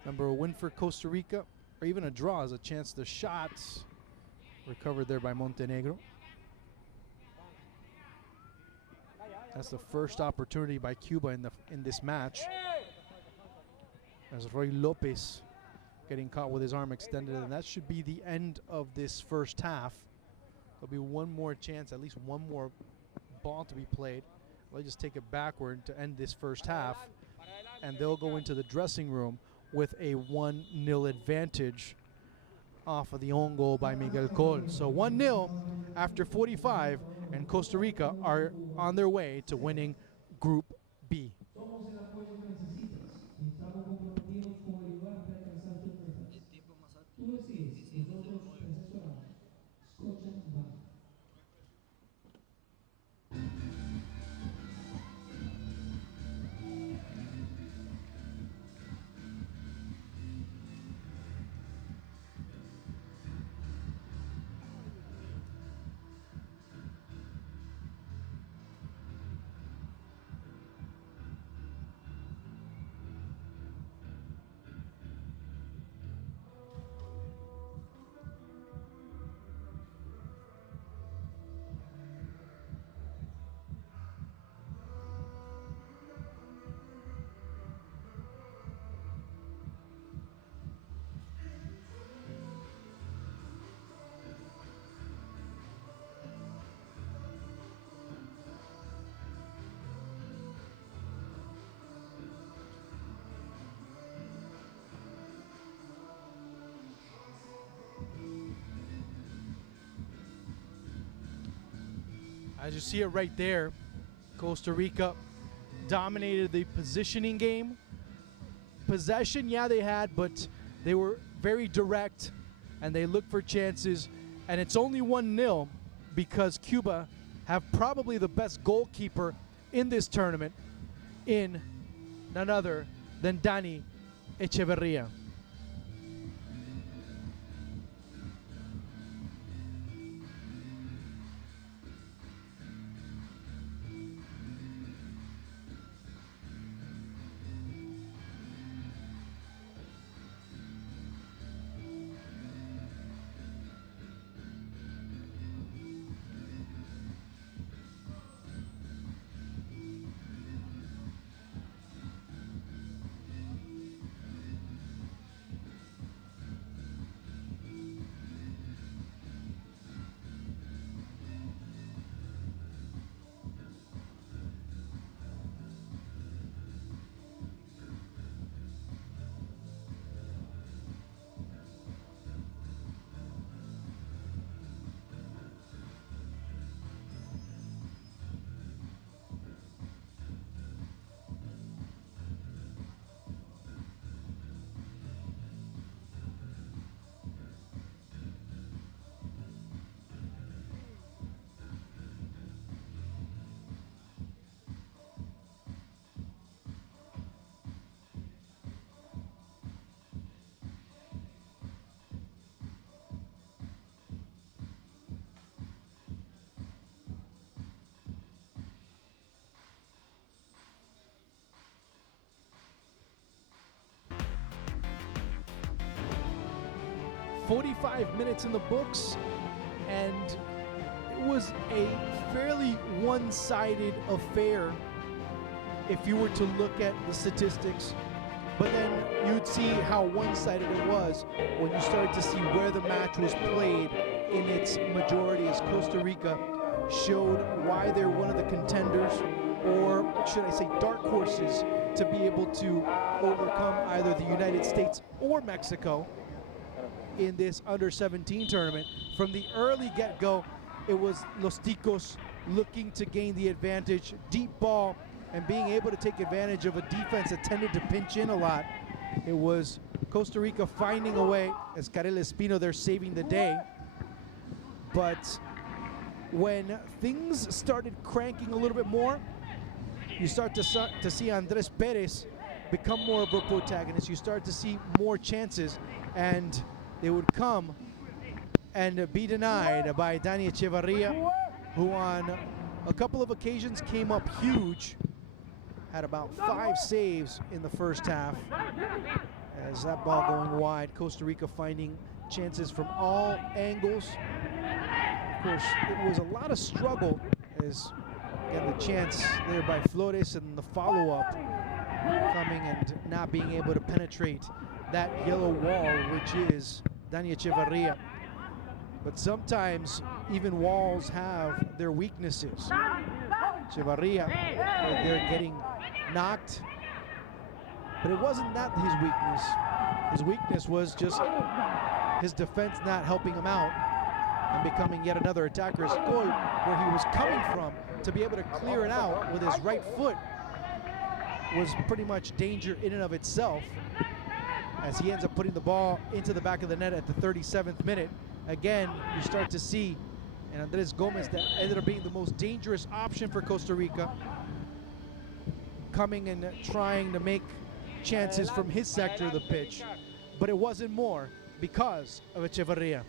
Remember, a win for Costa Rica, or even a draw, is a chance. The shots recovered there by Montenegro. That's the first opportunity by Cuba in this match. As Roy Lopez getting caught with his arm extended, and that should be the end of this first half. There'll be one more chance, at least one more ball to be played. They'll just take it backward to end this first half, and they'll go into the dressing room with a 1-0 advantage off of the own goal by Miguel Col. So 1-0 after 45, and Costa Rica are on their way to winning Group B. As you see it right there, Costa Rica dominated the positioning game. Possession, yeah, they had, but they were very direct, and they looked for chances. And it's only 1-0 because Cuba have probably the best goalkeeper in this tournament in none other than Dani Echeverria. "45 minutes in the books, and it was a fairly one-sided affair if you were to look at the statistics. But then you'd see how one-sided it was when you started to see where the match was played in its majority, as Costa Rica showed why they're one of the contenders, or should I say dark horses, to be able to overcome either the United States or Mexico in this Under-17 tournament. From the early get-go, it was Los Ticos looking to gain the advantage, deep ball, and being able to take advantage of a defense that tended to pinch in a lot. It was Costa Rica finding a way, as Karel Espino there saving the day. But when things started cranking a little bit more, you start to see Andres Perez become more of a protagonist. You start to see more chances, and they would come and be denied by Dani Echeverria, who on a couple of occasions came up huge, had about 5 saves in the first half. As that ball going wide, Costa Rica finding chances from all angles. Of course, it was a lot of struggle, as again the chance there by Flores and the follow-up coming and not being able to penetrate that yellow wall, which is Dani Echeverria. But sometimes even walls have their weaknesses. Echeverria right there getting knocked, but it wasn't that his weakness. His weakness was just his defense not helping him out and becoming yet another attacker's goal, where he was coming from to be able to clear it out with his right foot was pretty much danger in and of itself, as he ends up putting the ball into the back of the net at the 37th minute. Again, you start to see, and Andres Gomez, that ended up being the most dangerous option for Costa Rica, coming and trying to make chances from his sector of the pitch, but it wasn't more because of Echeverria.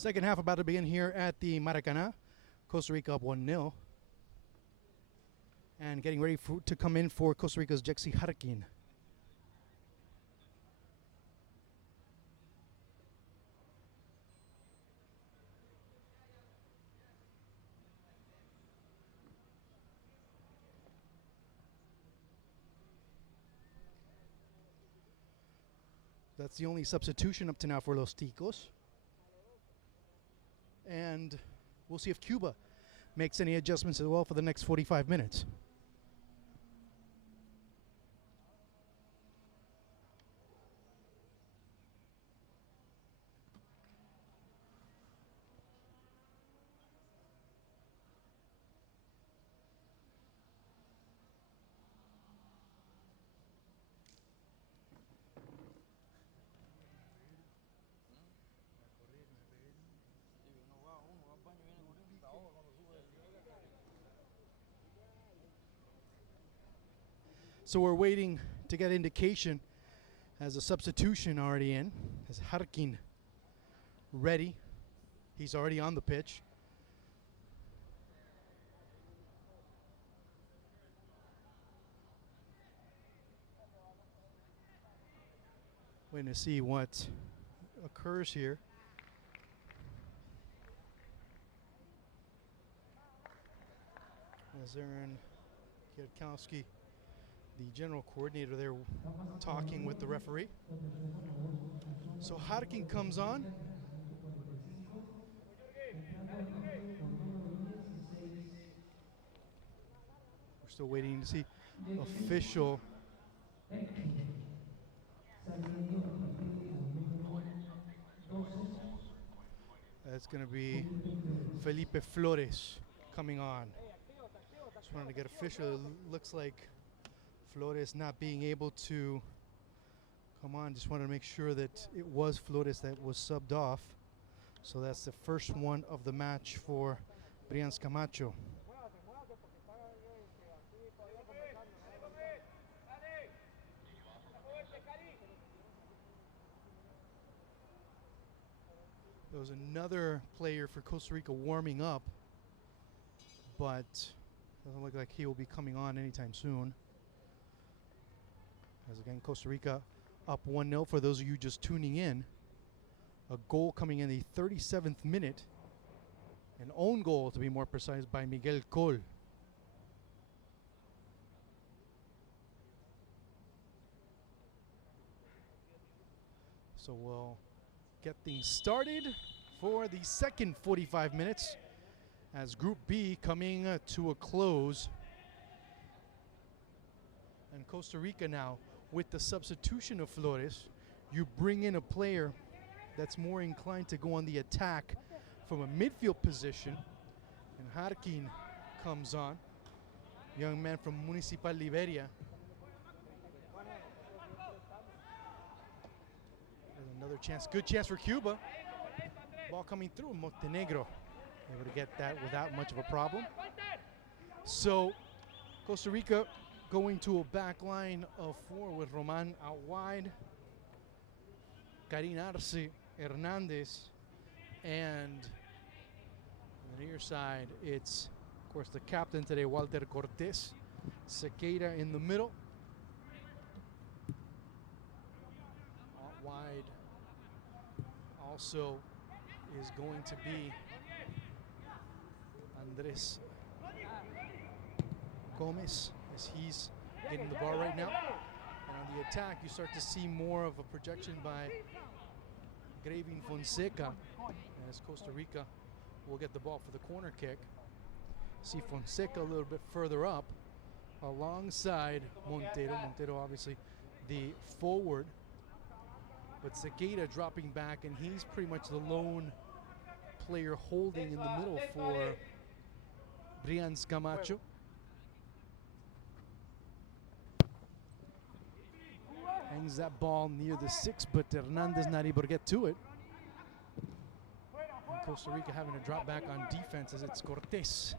Second half about to begin here at the Maracanã. Costa Rica up 1-0. And getting ready to come in for Costa Rica's Jexy Harkin. That's the only substitution up to now for Los Ticos. And we'll see if Cuba makes any adjustments as well for the next 45 minutes. So we're waiting to get indication as a substitution already in. As Harkin ready. He's already on the pitch. Waiting to see what occurs here. As Aaron Kierkowski, the general coordinator there, talking with the referee. So Harkin comes on. We're still waiting to see official. That's going to be Felipe Flores coming on. Just wanted to get official. It looks like Flores not being able to come on. Just wanted to make sure that it was Flores that was subbed off. So that's the first one of the match for Brian Camacho. There was another player for Costa Rica warming up, but doesn't look like he will be coming on anytime soon. As again, Costa Rica up 1-0 for those of you just tuning in. A goal coming in the 37th minute. An own goal, to be more precise, by Miguel Col. So we'll get things started for the second 45 minutes as Group B coming to a close. And Costa Rica now, with the substitution of Flores, you bring in a player that's more inclined to go on the attack from a midfield position. And Harkin comes on, young man from Municipal Liberia. There's another chance, good chance for Cuba. Ball coming through, Montenegro able to get that without much of a problem. So Costa Rica going to a back line of four with Roman out wide, Karin Arce, Hernandez, and on the near side, it's, of course, the captain today, Walter Cortés. Sequeira in the middle. Out wide also is going to be Andres Gomez, as he's getting the ball right now. And on the attack, you start to see more of a projection by Gravin Fonseca, as Costa Rica will get the ball for the corner kick. See Fonseca a little bit further up alongside Montero. Montero obviously the forward, but Sequeira dropping back, and he's pretty much the lone player holding in the middle for Brian Camacho. Hangs that ball near the 6, but Hernandez not able to get to it. And Costa Rica having to drop back on defense as it's Cortés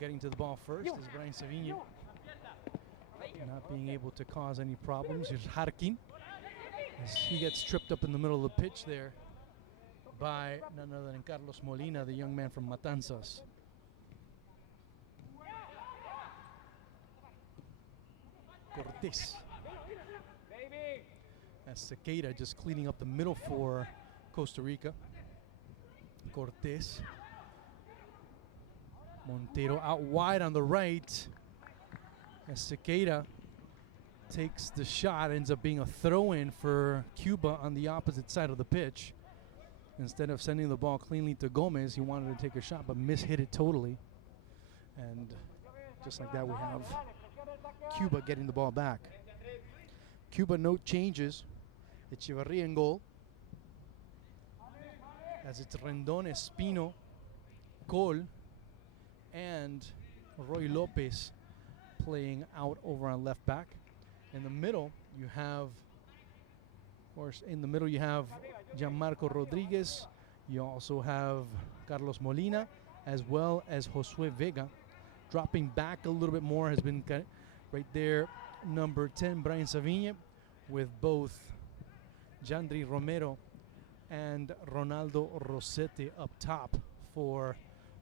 getting to the ball first. As Brian Savinho not being able to cause any problems. Here's Harkin as he gets tripped up in the middle of the pitch there by none other than Carlos Molina, the young man from Matanzas. Cortés. That's Sequeira just cleaning up the middle for Costa Rica. Cortés. Montero out wide on the right. As Sequeira takes the shot, ends up being a throw-in for Cuba on the opposite side of the pitch. Instead of sending the ball cleanly to Gomez, he wanted to take a shot but mishit it totally. And just like that, we have Cuba getting the ball back. Cuba, no changes. Echeverria in goal. As it's Rendon, Espino, Cole, and Roy Lopez playing out over on left back. In the middle, you have, of course, Gianmarco Rodriguez. You also have Carlos Molina, as well as Josue Vega. Dropping back a little bit more has been right there, number 10, Brian Savigne, with both Jandry Romero and Ronaldo Rossetti up top for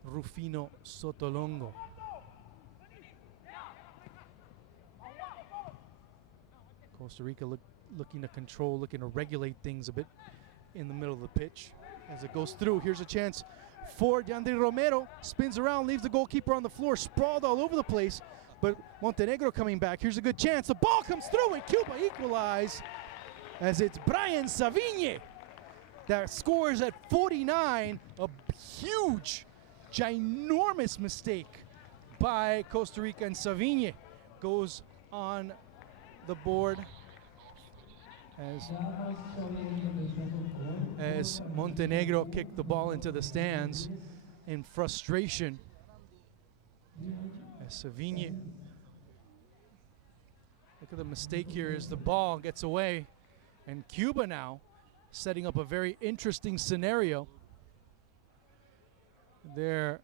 Rufino Sotolongo. Costa Rica looking to control, looking to regulate things a bit in the middle of the pitch. As it goes through, here's a chance for Jandry Romero. Spins around, leaves the goalkeeper on the floor, sprawled all over the place. But Montenegro coming back. Here's a good chance. The ball comes through and Cuba equalize as it's Brian Savigne that scores at 49. A huge, ginormous mistake by Costa Rica, and Savigne goes on the board as Montenegro kicked the ball into the stands in frustration. As Savigne, look at the mistake here as the ball gets away, and Cuba now setting up a very interesting scenario. There,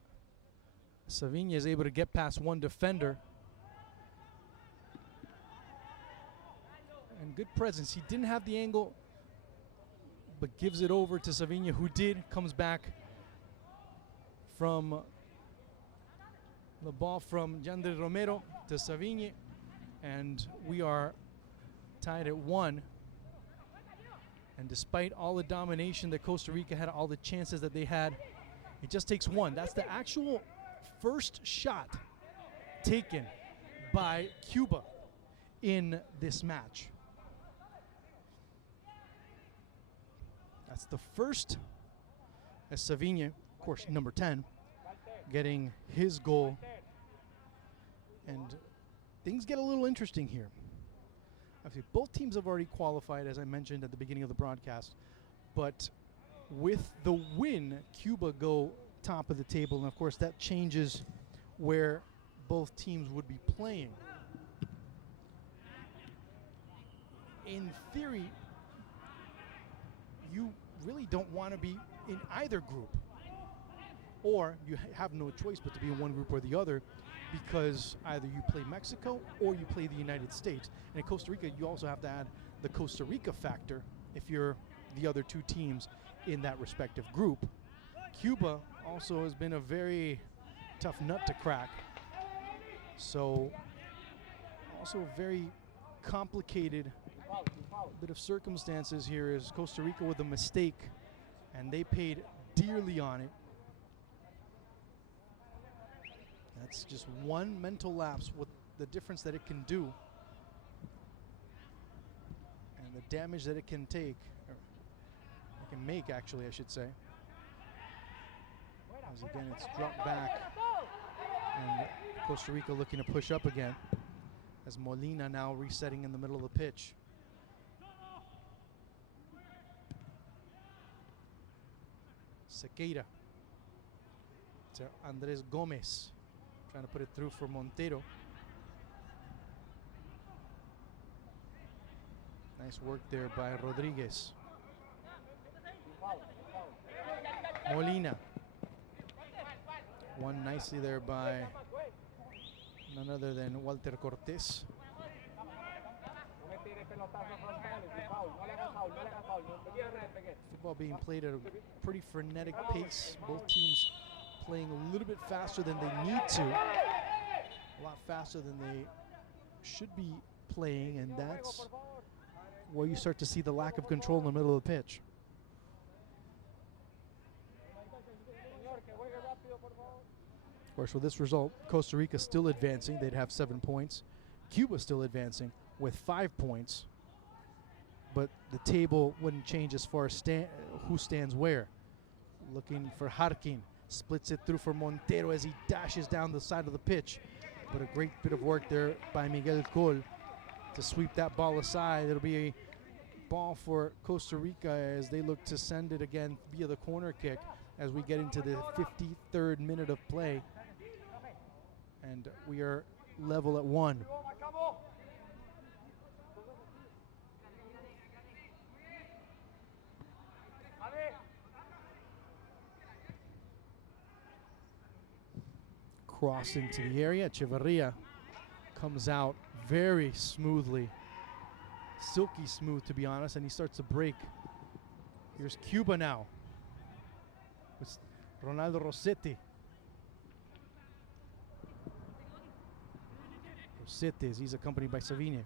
Savigne is able to get past one defender. And good presence. He didn't have the angle, but gives it over to Savigne, who comes back from the ball from Jandry Romero to Savigne, and we are tied at 1. And despite all the domination that Costa Rica had, all the chances that they had, it just takes one. That's the actual first shot taken by Cuba in this match. That's the first, as Savigne, of course, number 10, getting his goal. And things get a little interesting here. Actually, both teams have already qualified, as I mentioned at the beginning of the broadcast. But with the win, Cuba go top of the table. And, of course, that changes where both teams would be playing. In theory, you really don't want to be in either group. Or you have no choice but to be in one group or the other, because either you play Mexico or you play the United States. And in Costa Rica, you also have to add the Costa Rica factor if you're the other two teams in that respective group. Cuba also has been a very tough nut to crack. So also a very complicated bit of circumstances here is Costa Rica with a mistake, and they paid dearly on it. That's just one mental lapse with the difference that it can do and the damage that it can take, or it can make, actually, I should say. As again, it's dropped back, and Costa Rica looking to push up again, as Molina now resetting in the middle of the pitch. Sequeira to Andres Gomez, trying to put it through for Montero. Nice work there by Rodriguez. Molina. Won nicely there by none other than Walter Cortés. Football being played at a pretty frenetic pace. Both teams playing a little bit faster than they need to. A lot faster than they should be playing, and that's where you start to see the lack of control in the middle of the pitch. Of course, with this result, Costa Rica still advancing. They'd have 7 points. Cuba still advancing with 5 points. But the table wouldn't change as far as who stands where. Looking for Harkin. Splits it through for Montero as he dashes down the side of the pitch. But a great bit of work there by Miguel Col to sweep that ball aside. It'll be a ball for Costa Rica as they look to send it again via the corner kick as we get into the 53rd minute of play. And we are level at 1. Cross into the area. Echeverria comes out very smoothly. Silky smooth, to be honest, and he starts to break. Here's Cuba now. It's Ronaldo Rossetti. Rossetti, as he's accompanied by Savini.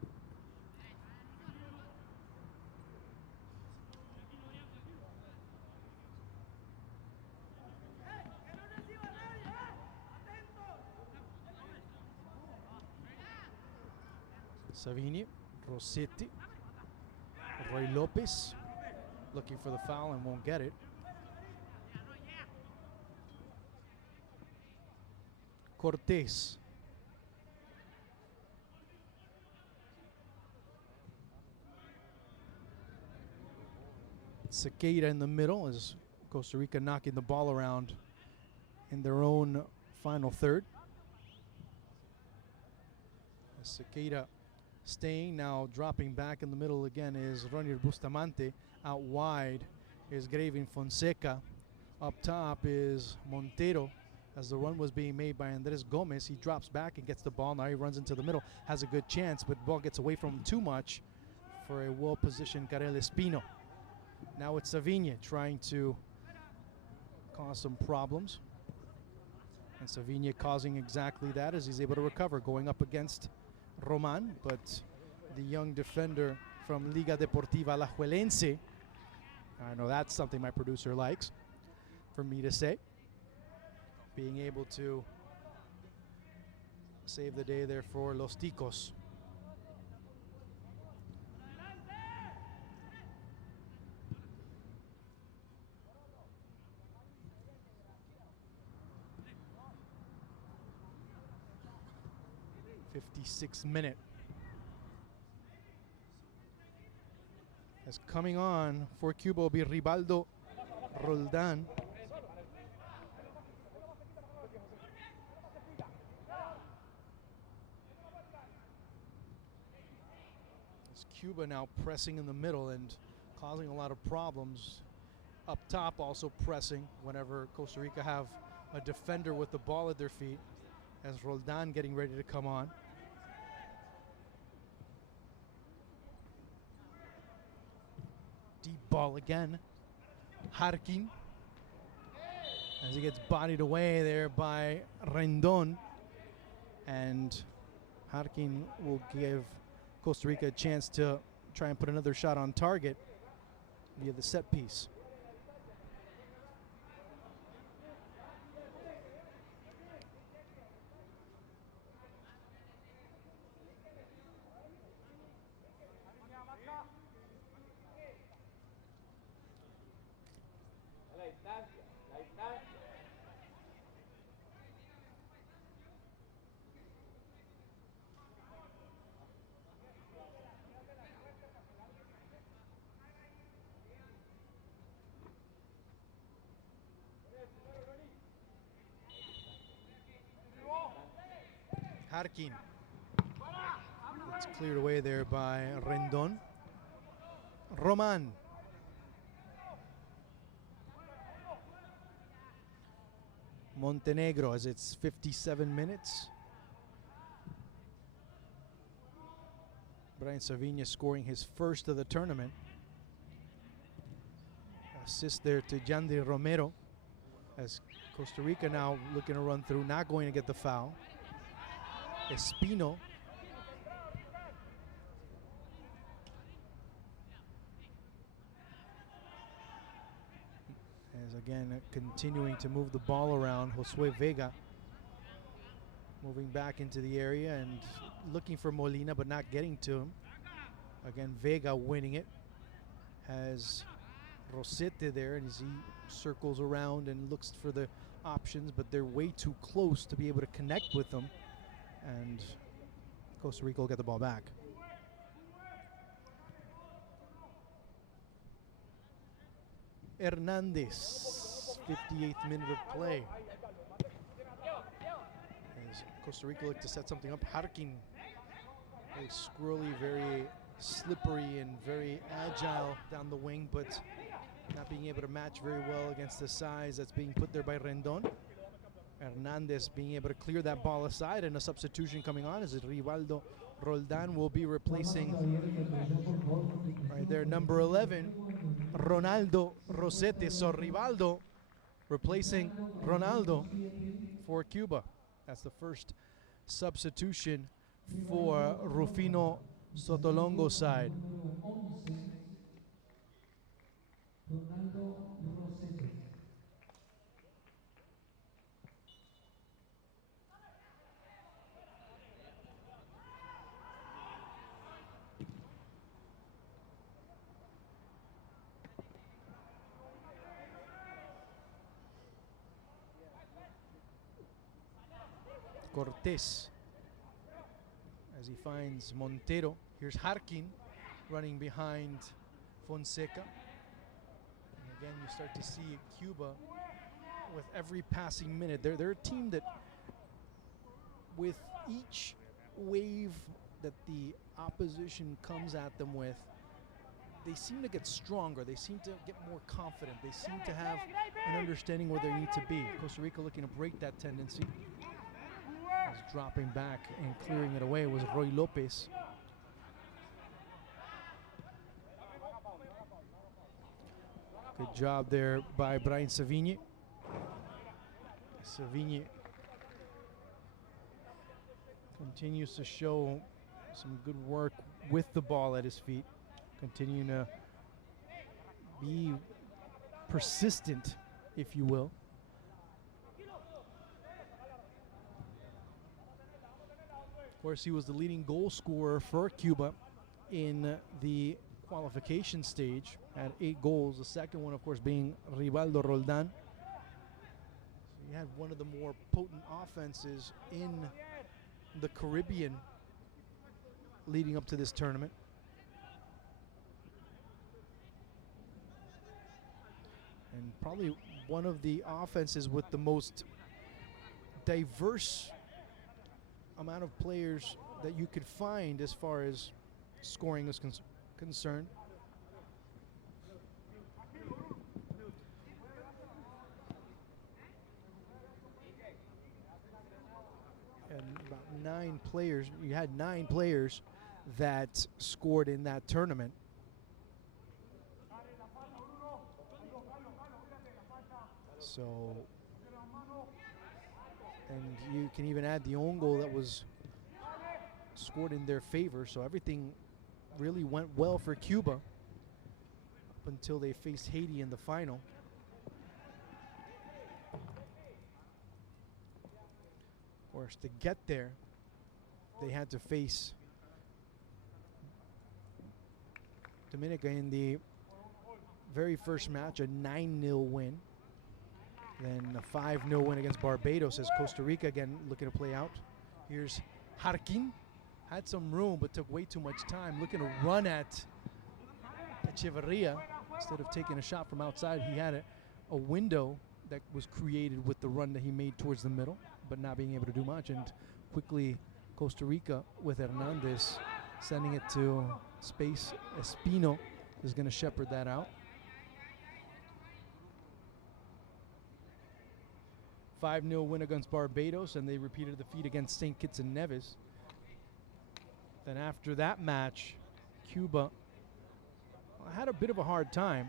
Savini, Rossetti, Roy Lopez looking for the foul and won't get it. Cortés. Sequeira in the middle as Costa Rica knocking the ball around in their own final third. Sequeira staying, now dropping back in the middle again is Ronier Bustamante. Out wide is Gravin Fonseca. Up top is Montero. As the run was being made by Andres Gomez, he drops back and gets the ball. Now he runs into the middle, has a good chance, but the ball gets away from him too much for a well-positioned Karel Espino. Now it's Savini trying to cause some problems. And Savini causing exactly that as he's able to recover, going up against Roman, but the young defender from Liga Deportiva Alajuelense, I know that's something my producer likes for me to say, being able to save the day there for Los Ticos. '56th minute. As coming on for Cuba will be Rivaldo Roldan. As Cuba now pressing in the middle and causing a lot of problems. Up top also pressing whenever Costa Rica have a defender with the ball at their feet. As Roldan getting ready to come on. Deep ball again. Harkin. As he gets bodied away there by Rendon. And Harkin will give Costa Rica a chance to try and put another shot on target via the set piece. Harkin. It's cleared away there by Rendon. Roman. Montenegro as it's 57 minutes. Brian Savini scoring his first of the tournament. Assist there to Yandri Romero, as Costa Rica now looking to run through, not going to get the foul. Espino. As again, continuing to move the ball around, Josue Vega moving back into the area and looking for Molina, but not getting to him. Again, Vega winning it. Has Rosete there, and as he circles around and looks for the options, but they're way too close to be able to connect with them. And Costa Rica will get the ball back. Hernandez, 58th minute of play. As Costa Rica look to set something up, Harkin, very squirrely, very slippery and very agile down the wing, but not being able to match very well against the size that's being put there by Rendon. Hernandez being able to clear that ball aside, and a substitution coming on as Rivaldo Roldan will be replacing right there, number 11, Ronaldo Rosete. So Rivaldo replacing Ronaldo for Cuba. That's the first substitution for Rufino Sotolongo's side. Cortés as he finds Montero. Here's Harkin running behind Fonseca. And again, you start to see Cuba with every passing minute. They're a team that with each wave that the opposition comes at them with, they seem to get stronger. They seem to get more confident. They seem to have an understanding where they need to be. Costa Rica looking to break that tendency. Dropping back and clearing it away was Roy Lopez. Good job there by Brian Savigny. Savigny continues to show some good work with the ball at his feet, continuing to be persistent, if you will. Of course, he was the leading goal scorer for Cuba in the qualification stage, had 8 goals. The second one, of course, being Rivaldo Roldan. So he had one of the more potent offenses in the Caribbean leading up to this tournament. And probably one of the offenses with the most diverse amount of players that you could find as far as scoring is concerned. And about 9 players, you had 9 players that scored in that tournament. So, and you can even add the own goal that was scored in their favor. So everything really went well for Cuba up until they faced Haiti in the final. Of course, to get there, they had to face Dominica in the very first match, a 9-0 win. Then a 5-0 win against Barbados as Costa Rica again looking to play out. Here's Harkin. Had some room but took way too much time. Looking to run at Echeverria instead of taking a shot from outside. He had a window that was created with the run that he made towards the middle, but not being able to do much. And quickly Costa Rica with Hernandez sending it to space. Espino is going to shepherd that out. 5-0 win against Barbados, and they repeated the feat against St. Kitts and Nevis. Then after that match, Cuba had a bit of a hard time.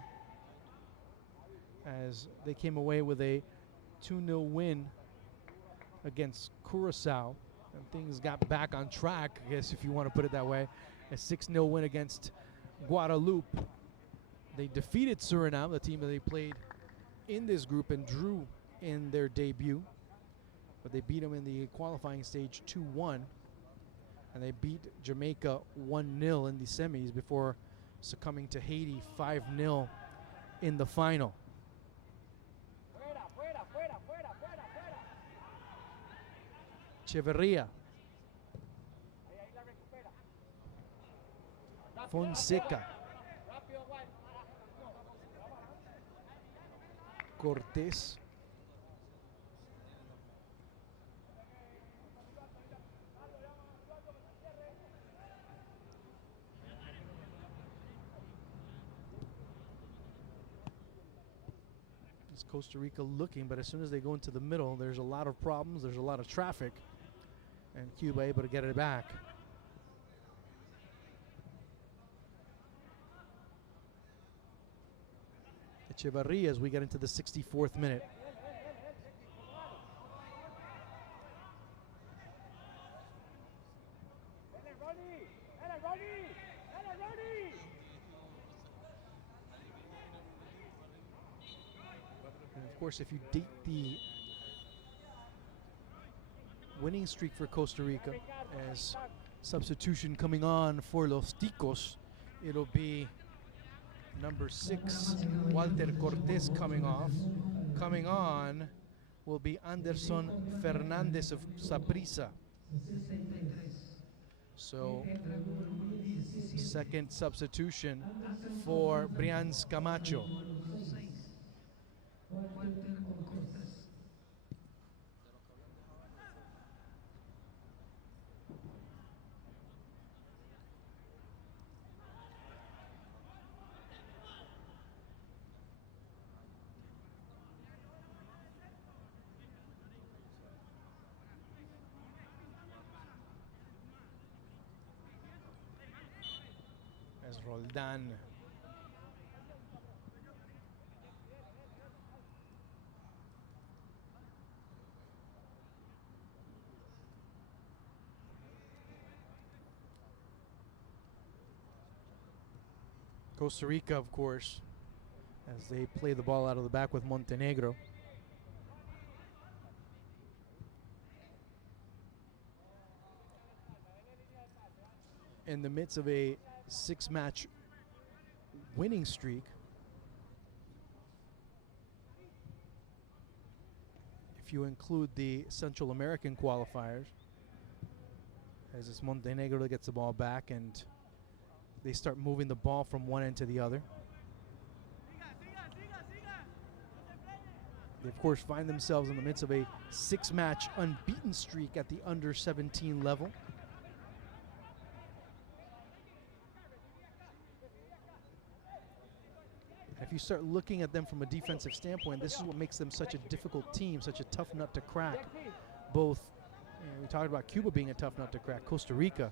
as they came away with a 2-0 win against Curacao. And things got back on track, I guess, if you want to put it that way. A 6-0 win against Guadalupe. They defeated Suriname, the team that they played in this group and drew in their debut. But they beat them in the qualifying stage 2-1. And they beat Jamaica 1-0 in the semis before succumbing to Haiti 5-0 in the final. Echeverria. Fonseca. Cortés. It's Costa Rica looking, but as soon as they go into the middle, there's a lot of problems, there's a lot of traffic, and Cuba able to get it back. Echeverria as we get into the 64th minute. And of course, if you date the winning streak for Costa Rica as substitution coming on for Los Ticos, it'll be number 6, Walter Cortés coming off. Coming on will be Anderson Fernandez of Saprissa. So, second substitution for Brians Camacho. As Roldan. Costa Rica, of course, as they play the ball out of the back with Montenegro. In the midst of a 6-match winning streak. If you include the Central American qualifiers, as it's Montenegro that gets the ball back and they start moving the ball from one end to the other. They, of course, find themselves in the midst of a 6-match unbeaten streak at the under-17 level. If you start looking at them from a defensive standpoint, this is what makes them such a difficult team, such a tough nut to crack. Both, we talked about Cuba being a tough nut to crack. Costa Rica,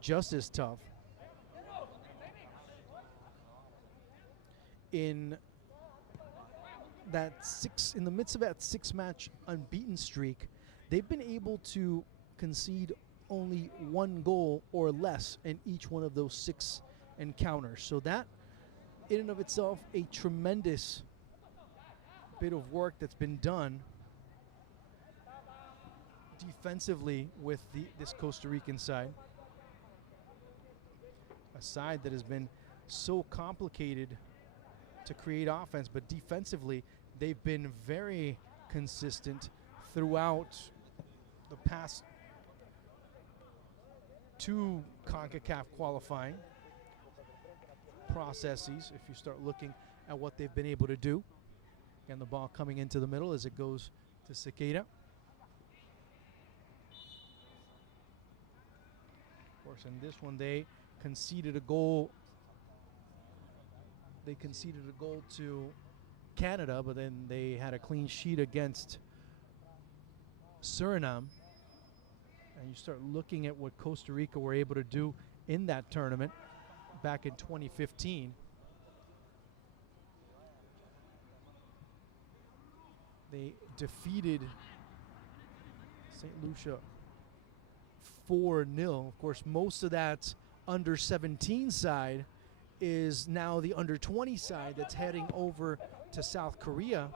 just as tough. In the midst of that 6-match unbeaten streak, they've been able to concede only 1 goal or less in each one of those 6 encounters. So that, in and of itself, a tremendous bit of work that's been done defensively with this Costa Rican side. A side that has been so complicated to create offense, but defensively, they've been very consistent throughout the past 2 Concacaf qualifying processes. If you start looking at what they've been able to do. Again, the ball coming into the middle as it goes to Sequeira. Of course, in this one, they conceded a goal. They conceded a goal to Canada, but then they had a clean sheet against Suriname. And you start looking at what Costa Rica were able to do in that tournament back in 2015. They defeated St. Lucia 4-0. Of course, most of that under-17 side is now the under-20 side that's heading over to South Korea.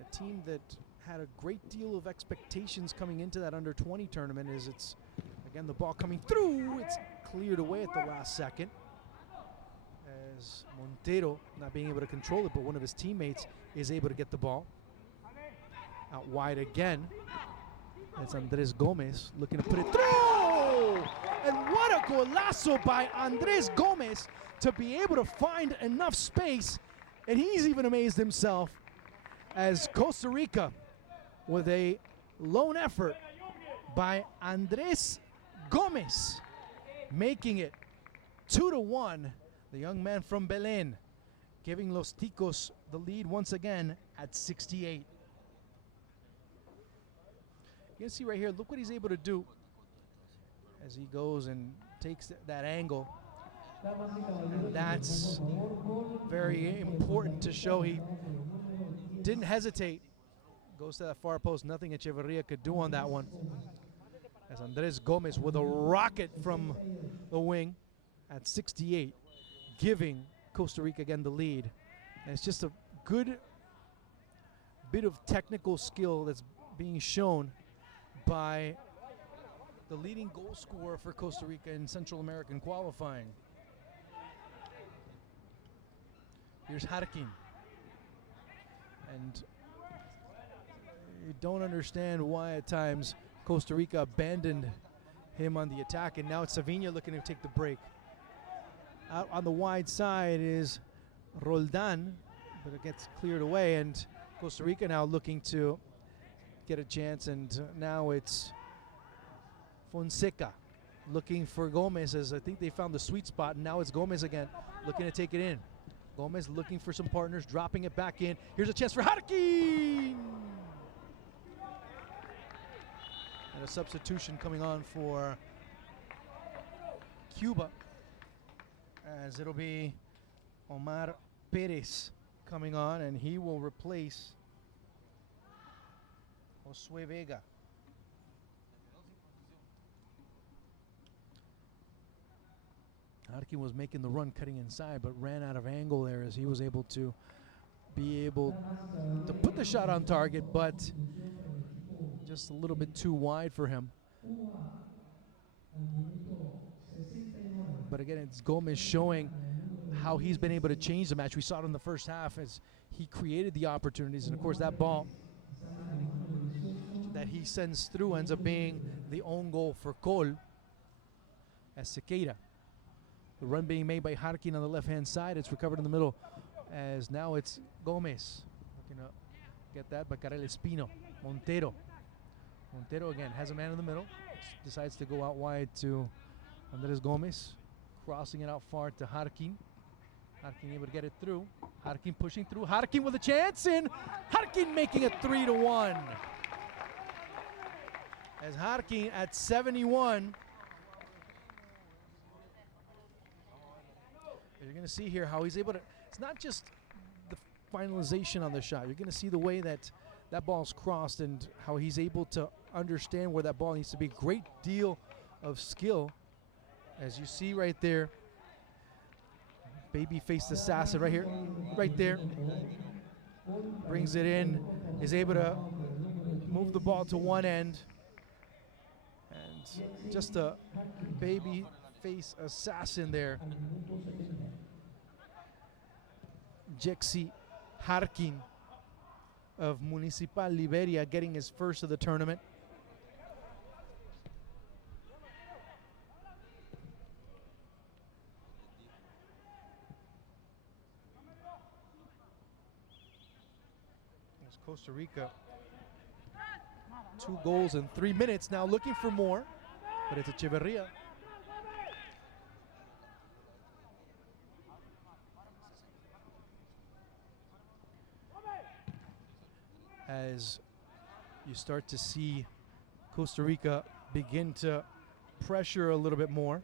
A team that had a great deal of expectations coming into that under-20 tournament. As it's, again, the ball coming through. It's cleared away at the last second. As Montero not being able to control it, but one of his teammates is able to get the ball. Out wide again. That's Andres Gomez looking to put it through! And what a golazo by Andres Gomez to be able to find enough space. And he's even amazed himself as Costa Rica, with a lone effort by Andres Gomez, making it 2-1. The young man from Belén giving Los Ticos the lead once again at 68. You can see right here, look what he's able to do as he goes and takes that angle. And that's very important to show he didn't hesitate. Goes to that far post, nothing Echeverria could do on that one. As Andres Gomez with a rocket from the wing at 68, giving Costa Rica again the lead. And it's just a good bit of technical skill that's being shown by the leading goal scorer for Costa Rica in Central American qualifying. Here's Harkin. And you don't understand why at times Costa Rica abandoned him on the attack, and now it's Savinha looking to take the break. Out on the wide side is Roldan, but it gets cleared away, and Costa Rica now looking to get a chance, and now it's Fonseca looking for Gomez, as I think they found the sweet spot, and now it's Gomez again looking to take it in. Gomez looking for some partners, dropping it back in. Here's a chance for Harkin! And a substitution coming on for Cuba, as it'll be Omar Perez coming on, and he will replace Josue Vega. Harkin was making the run cutting inside, but ran out of angle there as he was able to put the shot on target, but just a little bit too wide for him. But again, it's Gomez showing how he's been able to change the match. We saw it in the first half as he created the opportunities, and of course that ball that he sends through ends up being the own goal for Col as Sequeira. The run being made by Harkin on the left-hand side. It's recovered in the middle, as now it's Gomez looking to get that. Bacarel Espino. Montero again has a man in the middle. Decides to go out wide to Andres Gomez. Crossing it out far to Harkin. Harkin able to get it through. Harkin pushing through. Harkin with a chance, and Harkin making it 3-1. As Harkin at 71. You're going to see here how he's able to, it's not just the finalization on the shot. You're going to see the way that that ball's crossed and how he's able to understand where that ball needs to be. Great deal of skill, as you see right there. Baby-faced assassin right here, right there. Brings it in, is able to move the ball to one end. And just a baby-face assassin there. Jexy Harkin of Municipal Liberia getting his first of the tournament. There's Costa Rica. 2 goals in 3 minutes, now looking for more, but it's Echeverria. As you start to see Costa Rica begin to pressure a little bit more.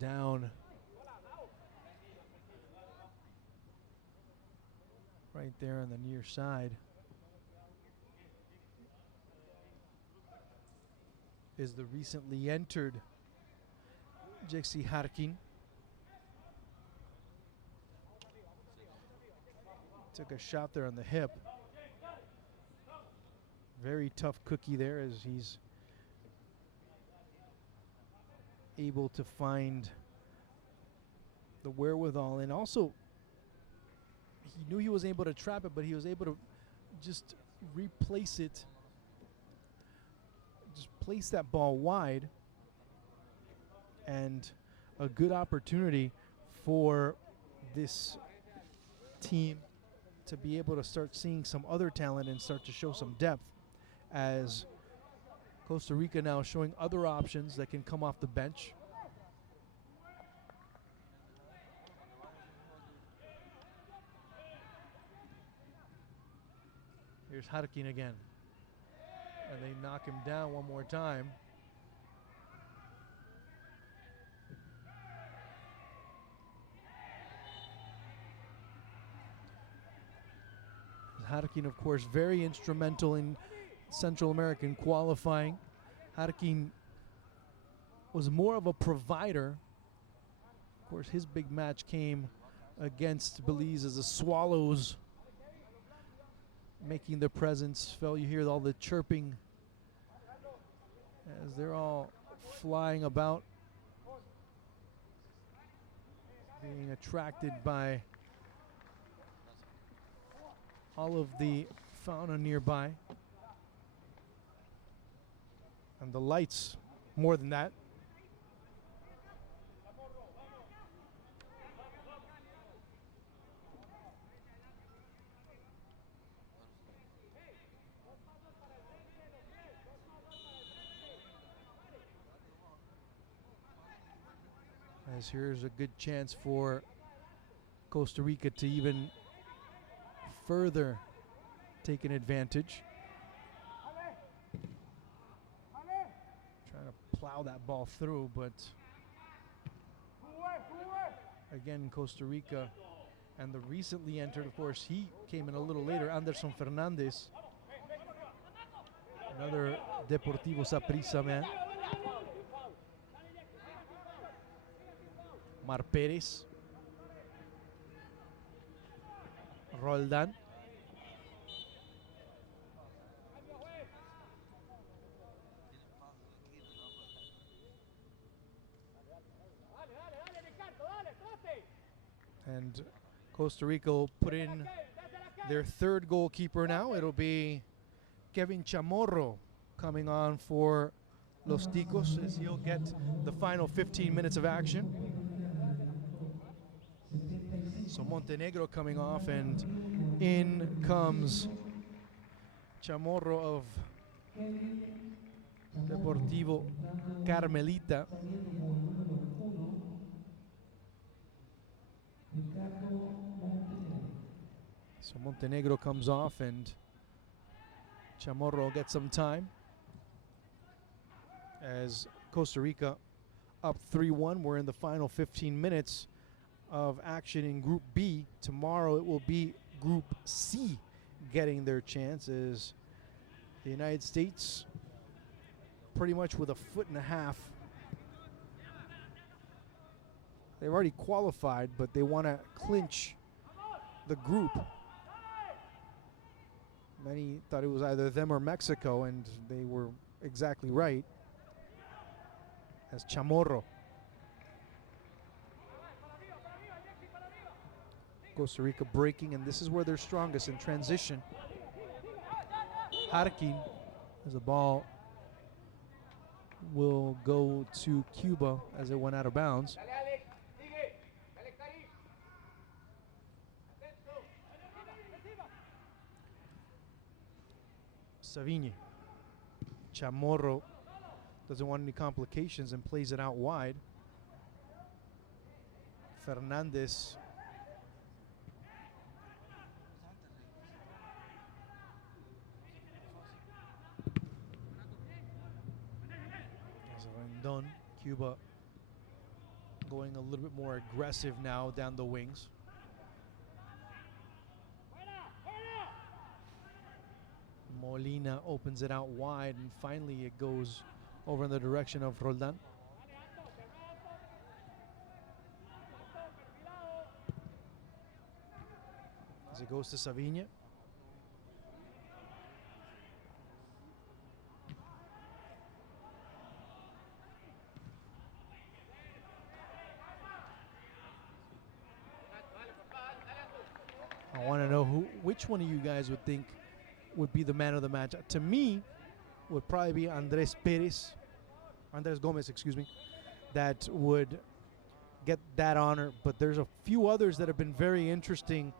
down right there on the near side is the recently entered Jexi Harkin. Took a shot there on the hip. Very tough cookie there as he's able to find the wherewithal, and also he knew he was able to trap it, but he was able to just replace it, just place that ball wide, and a good opportunity for this team to be able to start seeing some other talent and start to show some depth, as Costa Rica now showing other options that can come off the bench. Here's Harkin again. And they knock him down one more time. Harkin, of course, very instrumental in Central American qualifying. Harkin was more of a provider. Of course, his big match came against Belize as the Swallows making their presence felt. You hear all the chirping as they're all flying about, being attracted by all of the fauna nearby. And the lights, more than that. As here's a good chance for Costa Rica to even further take an advantage. Trying to plow that ball through, but again, Costa Rica, and the recently entered, of course, he came in a little later, Anderson Fernandez, another Deportivo Saprissa man. Mar Perez, Roldan, and Costa Rica will put in their third goalkeeper now. It'll be Kevin Chamorro coming on for Los Ticos, as he'll get the final 15 minutes of action. So Montenegro coming off, and in comes Chamorro of Deportivo Carmelita. So Montenegro comes off, and Chamorro gets some time as Costa Rica up 3-1. We're in the final 15 minutes of action in Group B. Tomorrow it will be Group C getting their chances. The United States pretty much with a foot and a half. They've already qualified, but they want to clinch the group. Many thought it was either them or Mexico, and they were exactly right. As Chamorro. Costa Rica breaking, and this is where they're strongest, in transition. Harkin, as the ball will go to Cuba as it went out of bounds. Savigny. Chamorro doesn't want any complications and plays it out wide. Fernandez. Rendon, Cuba going a little bit more aggressive now down the wings. Molina opens it out wide, and finally it goes over in the direction of Roldan. As it goes to Saviña. I want to know which one of you guys would think would be the man of the match. To me, would probably be Andres Gomez, excuse me, that would get that honor. But there's a few others that have been very interesting,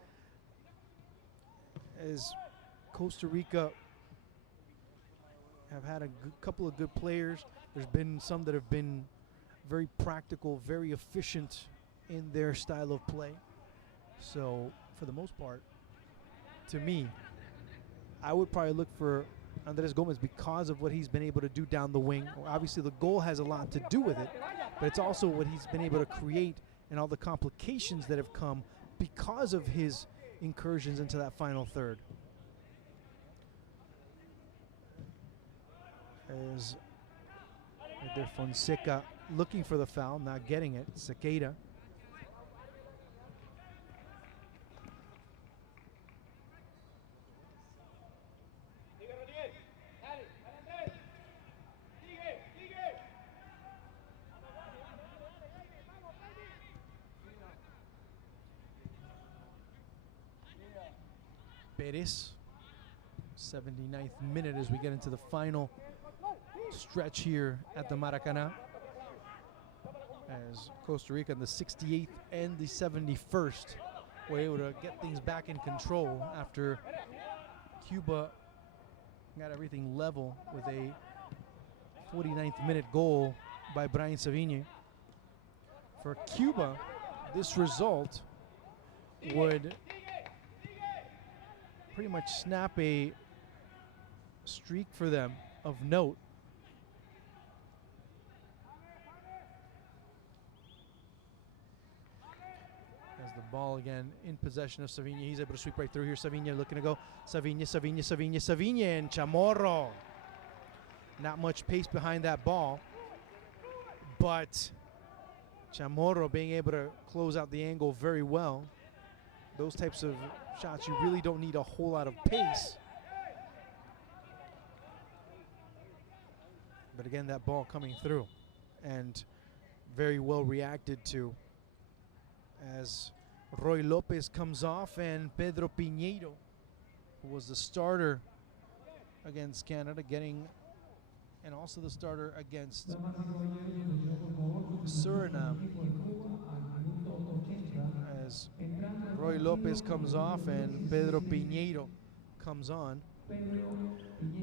as Costa Rica have had a couple of good players. There's been some that have been very practical, very efficient in their style of play. So for the most part, to me, I would probably look for Andres Gomez because of what he's been able to do down the wing. Obviously, the goal has a lot to do with it, but it's also what he's been able to create and all the complications that have come because of his incursions into that final third. As right there, Fonseca looking for the foul, not getting it. Sequeira. Perez, 79th minute as we get into the final stretch here at the Maracanã. As Costa Rica in the 68th and the 71st were able to get things back in control after Cuba got everything level with a 49th minute goal by Brian Saviña. For Cuba, this result would pretty much snap a streak for them of note. As the ball again in possession of Saviña, he's able to sweep right through here. Saviña looking to go. Saviña, and Chamorro. Not much pace behind that ball, but Chamorro being able to close out the angle very well. Those types of shots, you really don't need a whole lot of pace. But again, that ball coming through and very well reacted to, as Roy Lopez comes off and Pedro Piñeiro, who was the starter against Canada, and also the starter against Suriname, as Roy Lopez comes off and Pedro Piñeiro comes on.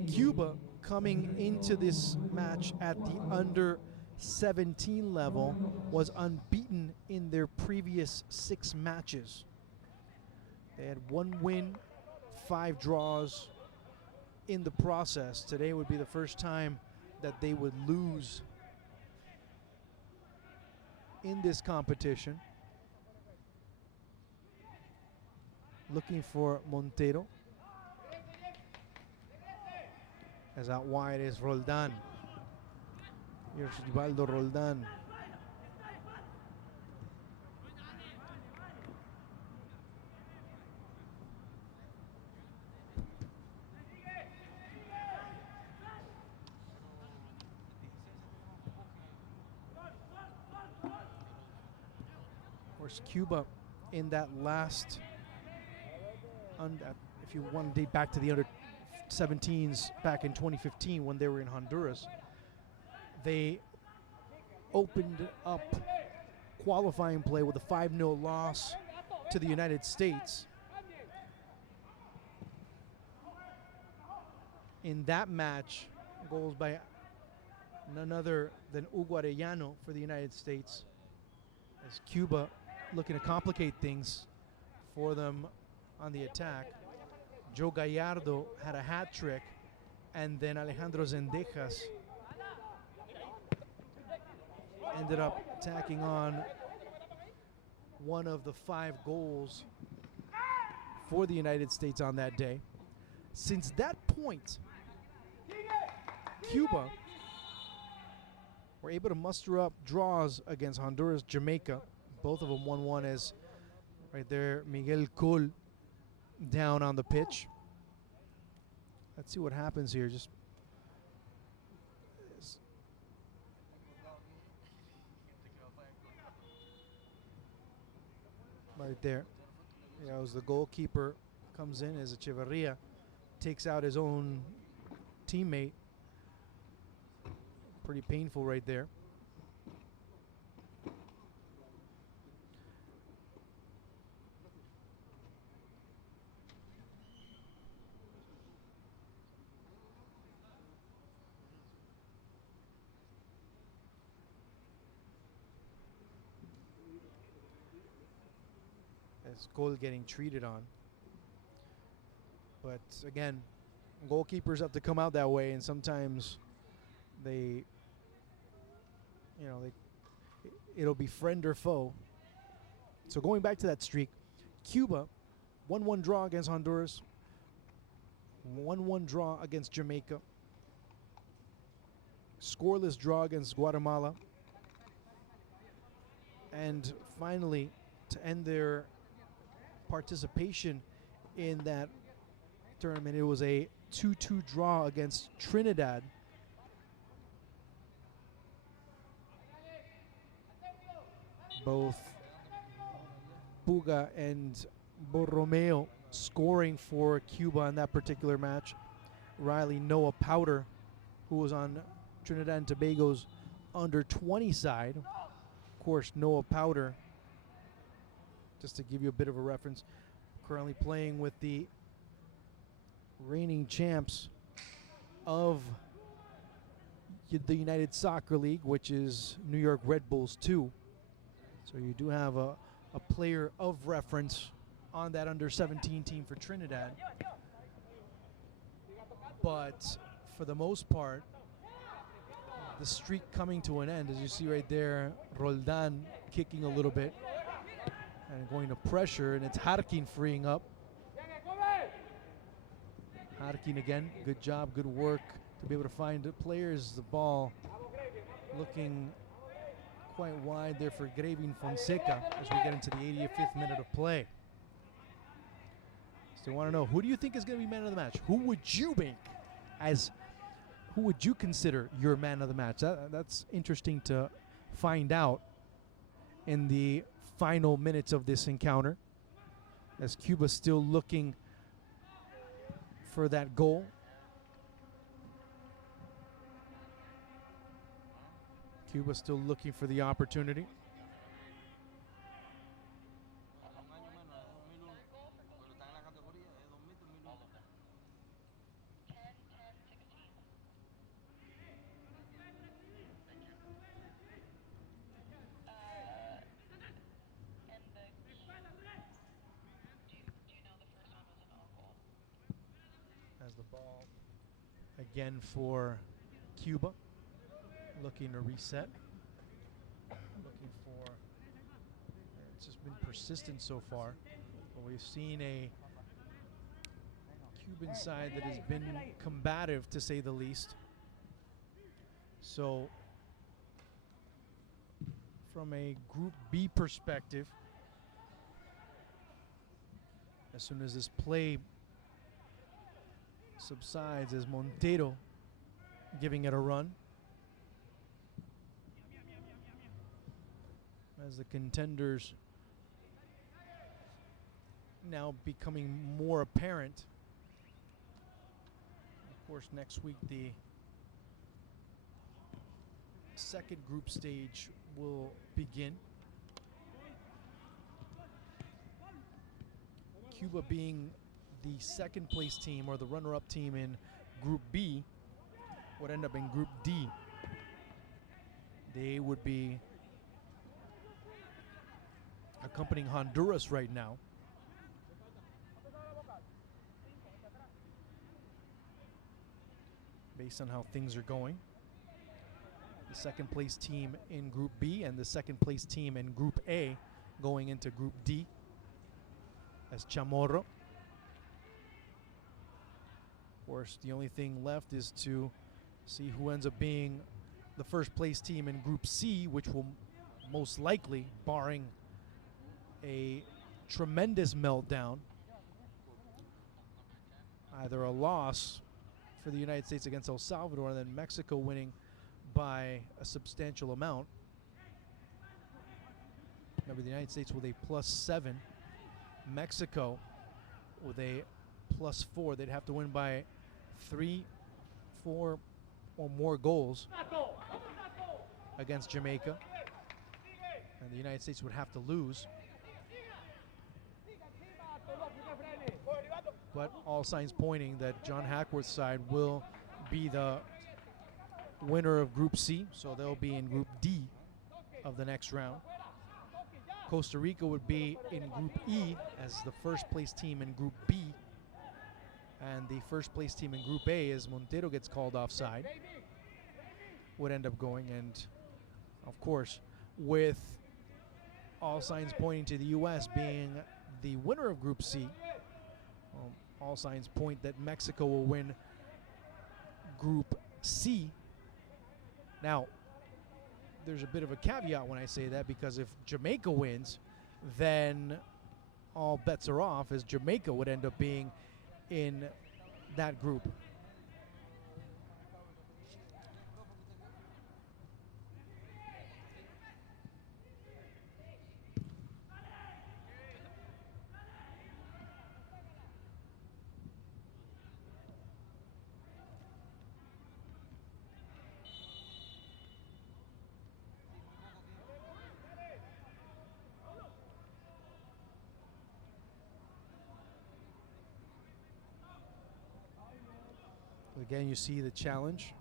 Cuba coming into this match at the under-17 level was unbeaten in their previous 6 matches. They had 1 win, 5 draws in the process. Today would be the first time that they would lose in this competition. Looking for Montero. As out wide is Roldan. Here's Rivaldo Roldan. Of course, Cuba in that last, if you want to date back to the under-17s back in 2015 when they were in Honduras, they opened up qualifying play with a 5-0 loss to the United States. In that match, goals by none other than Hugo Arellano for the United States, as Cuba looking to complicate things for them on the attack. Joe Gallardo had a hat trick, and then Alejandro Zendejas ended up tacking on one of the 5 goals for the United States on that day. Since that point, Cuba were able to muster up draws against Honduras, Jamaica. Both of them 1-1 as right there Miguel Col down on the pitch. Let's see what happens here. Just right there. Yeah, as the goalkeeper comes in as Echeverria takes out his own teammate. Pretty painful right there. As goal getting treated on. But again, goalkeepers have to come out that way, and sometimes they, it'll be friend or foe. So going back to that streak, Cuba, 1-1 draw against Honduras, 1-1 draw against Jamaica, scoreless draw against Guatemala, and finally, to end their participation in that tournament, it was a 2-2 draw against Trinidad. Both Puga and Borromeo scoring for Cuba in that particular match. Riley Noah Powder, who was on Trinidad and Tobago's under-20 side. Of course, Noah Powder, just to give you a bit of a reference, currently playing with the reigning champs of the United Soccer League, which is New York Red Bulls 2. So you do have a player of reference on that under-17 team for Trinidad. But for the most part, the streak coming to an end, as you see right there, Roldan kicking a little bit and going to pressure, and it's Harkin freeing up. Harkin again, good job, good work to be able to find the players. The ball looking quite wide there for Gravin Fonseca as we get into the 85th minute of play. So I want to know, who do you think is going to be man of the match? Who would you who would you consider your man of the match? That's interesting to find out in the final minutes of this encounter, as Cuba's still looking for that goal. Cuba still looking for the opportunity. As the ball again for Cuba, looking to reset. Looking for, it's just been persistent so far, but we've seen a Cuban side that has been combative, to say the least. So from a Group B perspective, as soon as this play subsides, as Montero giving it a run, as the contenders now becoming more apparent. Of course, next week the second group stage will begin. Cuba being the second place team, or the runner-up team in Group B, would end up in Group D. They would be accompanying Honduras right now. Based on how things are going. The second place team in Group B and the second place team in Group A going into Group D as Chamorro. Of course, the only thing left is to see who ends up being the first place team in Group C, which will most likely, barring a tremendous meltdown, either a loss for the United States against El Salvador and then Mexico winning by a substantial amount. Remember, the United States with a +7, Mexico with a +4. They'd have to win by 3, 4, or more goals against Jamaica, and the United States would have to lose. But all signs pointing that John Hackworth's side will be the winner of Group C, so they'll be in Group D of the next round. Costa Rica would be in Group E as the first place team in Group B, and the first place team in Group A, as Montero gets called offside, would end up going. And of course, with all signs pointing to the U.S. being the winner of Group C, all signs point that Mexico will win Group C. Now, there's a bit of a caveat when I say that, because if Jamaica wins, then all bets are off, as Jamaica would end up being in that group. Again, you see the challenge.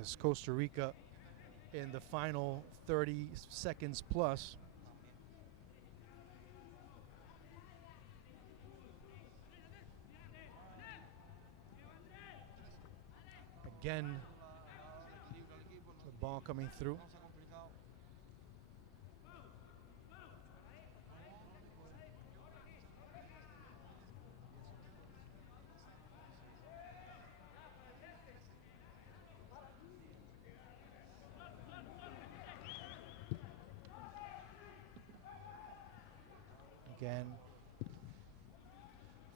As Costa Rica in the final 30 seconds plus. Again, the ball coming through. Again,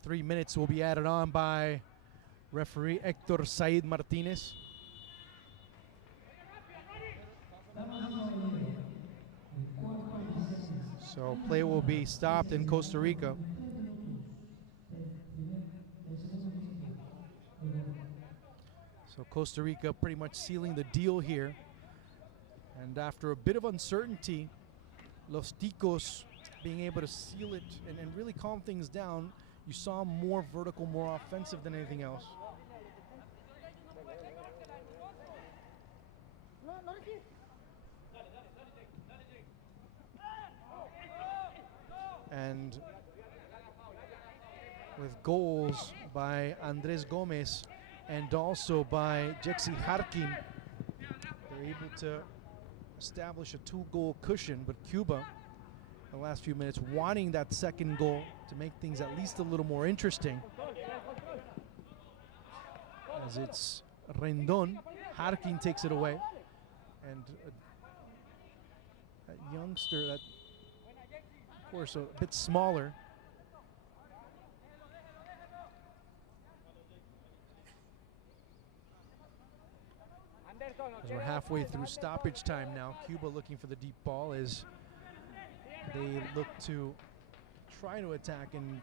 3 minutes will be added on by referee Héctor Said Martinez. So play will be stopped in Costa Rica. So Costa Rica pretty much sealing the deal here. And after a bit of uncertainty, Los Ticos being able to seal it and really calm things down. You saw more vertical, more offensive than anything else. And with goals by Andres Gomez and also by Jexy Harkin, they're able to establish a 2-goal cushion. But Cuba, the last few minutes, wanting that second goal to make things at least a little more interesting, as it's Rendon. Harkin takes it away, and that youngster, that, of course, a bit smaller, as we're halfway through stoppage time now. Cuba looking for the deep ball as they look to try to attack and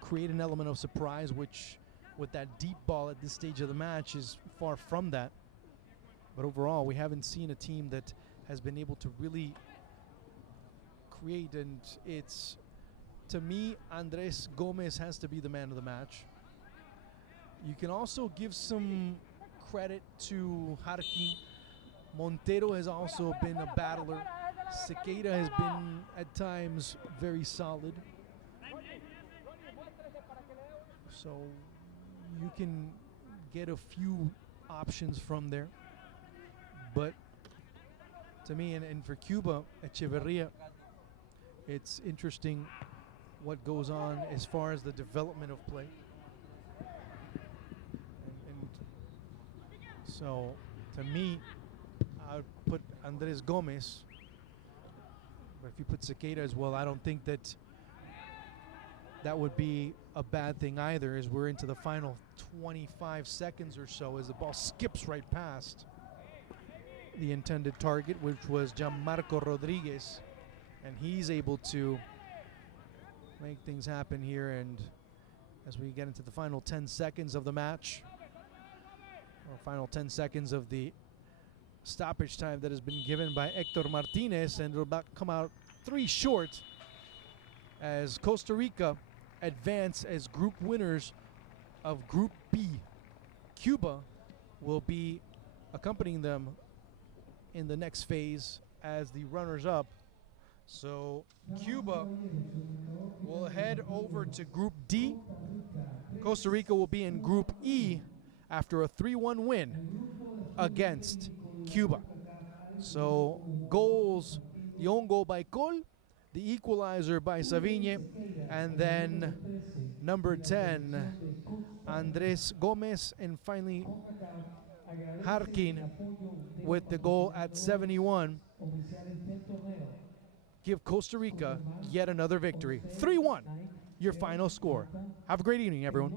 create an element of surprise, which with that deep ball at this stage of the match is far from that. But overall, we haven't seen a team that has been able to really create, and it's, to me, Andres Gomez has to be the man of the match. You can also give some credit to Harkin. Montero has also been a battler Cicada has been at times very solid. So you can get a few options from there. But to me, and for Cuba, Echeverria, it's interesting what goes on as far as the development of play. And so, to me, I would put Andres Gomez. But if you put Cicada as well, I don't think that would be a bad thing either, as we're into the final 25 seconds or so as the ball skips right past the intended target, which was Gianmarco Rodriguez, and he's able to make things happen here. And as we get into the final 10 seconds of the match, or final 10 seconds of the stoppage time that has been given by Hector Martinez, and it'll about come out 3 short as Costa Rica advance as group winners of Group B. Cuba will be accompanying them in the next phase as the runners-up. So Cuba will head over to Group D. Costa Rica will be in Group E after a 3-1 win against Cuba. So goals, the own goal by Col, the equalizer by Savigne, and then number 10, Andres Gomez, and finally Harkin with the goal at 71. Give Costa Rica yet another victory. 3-1, your final score. Have a great evening, everyone.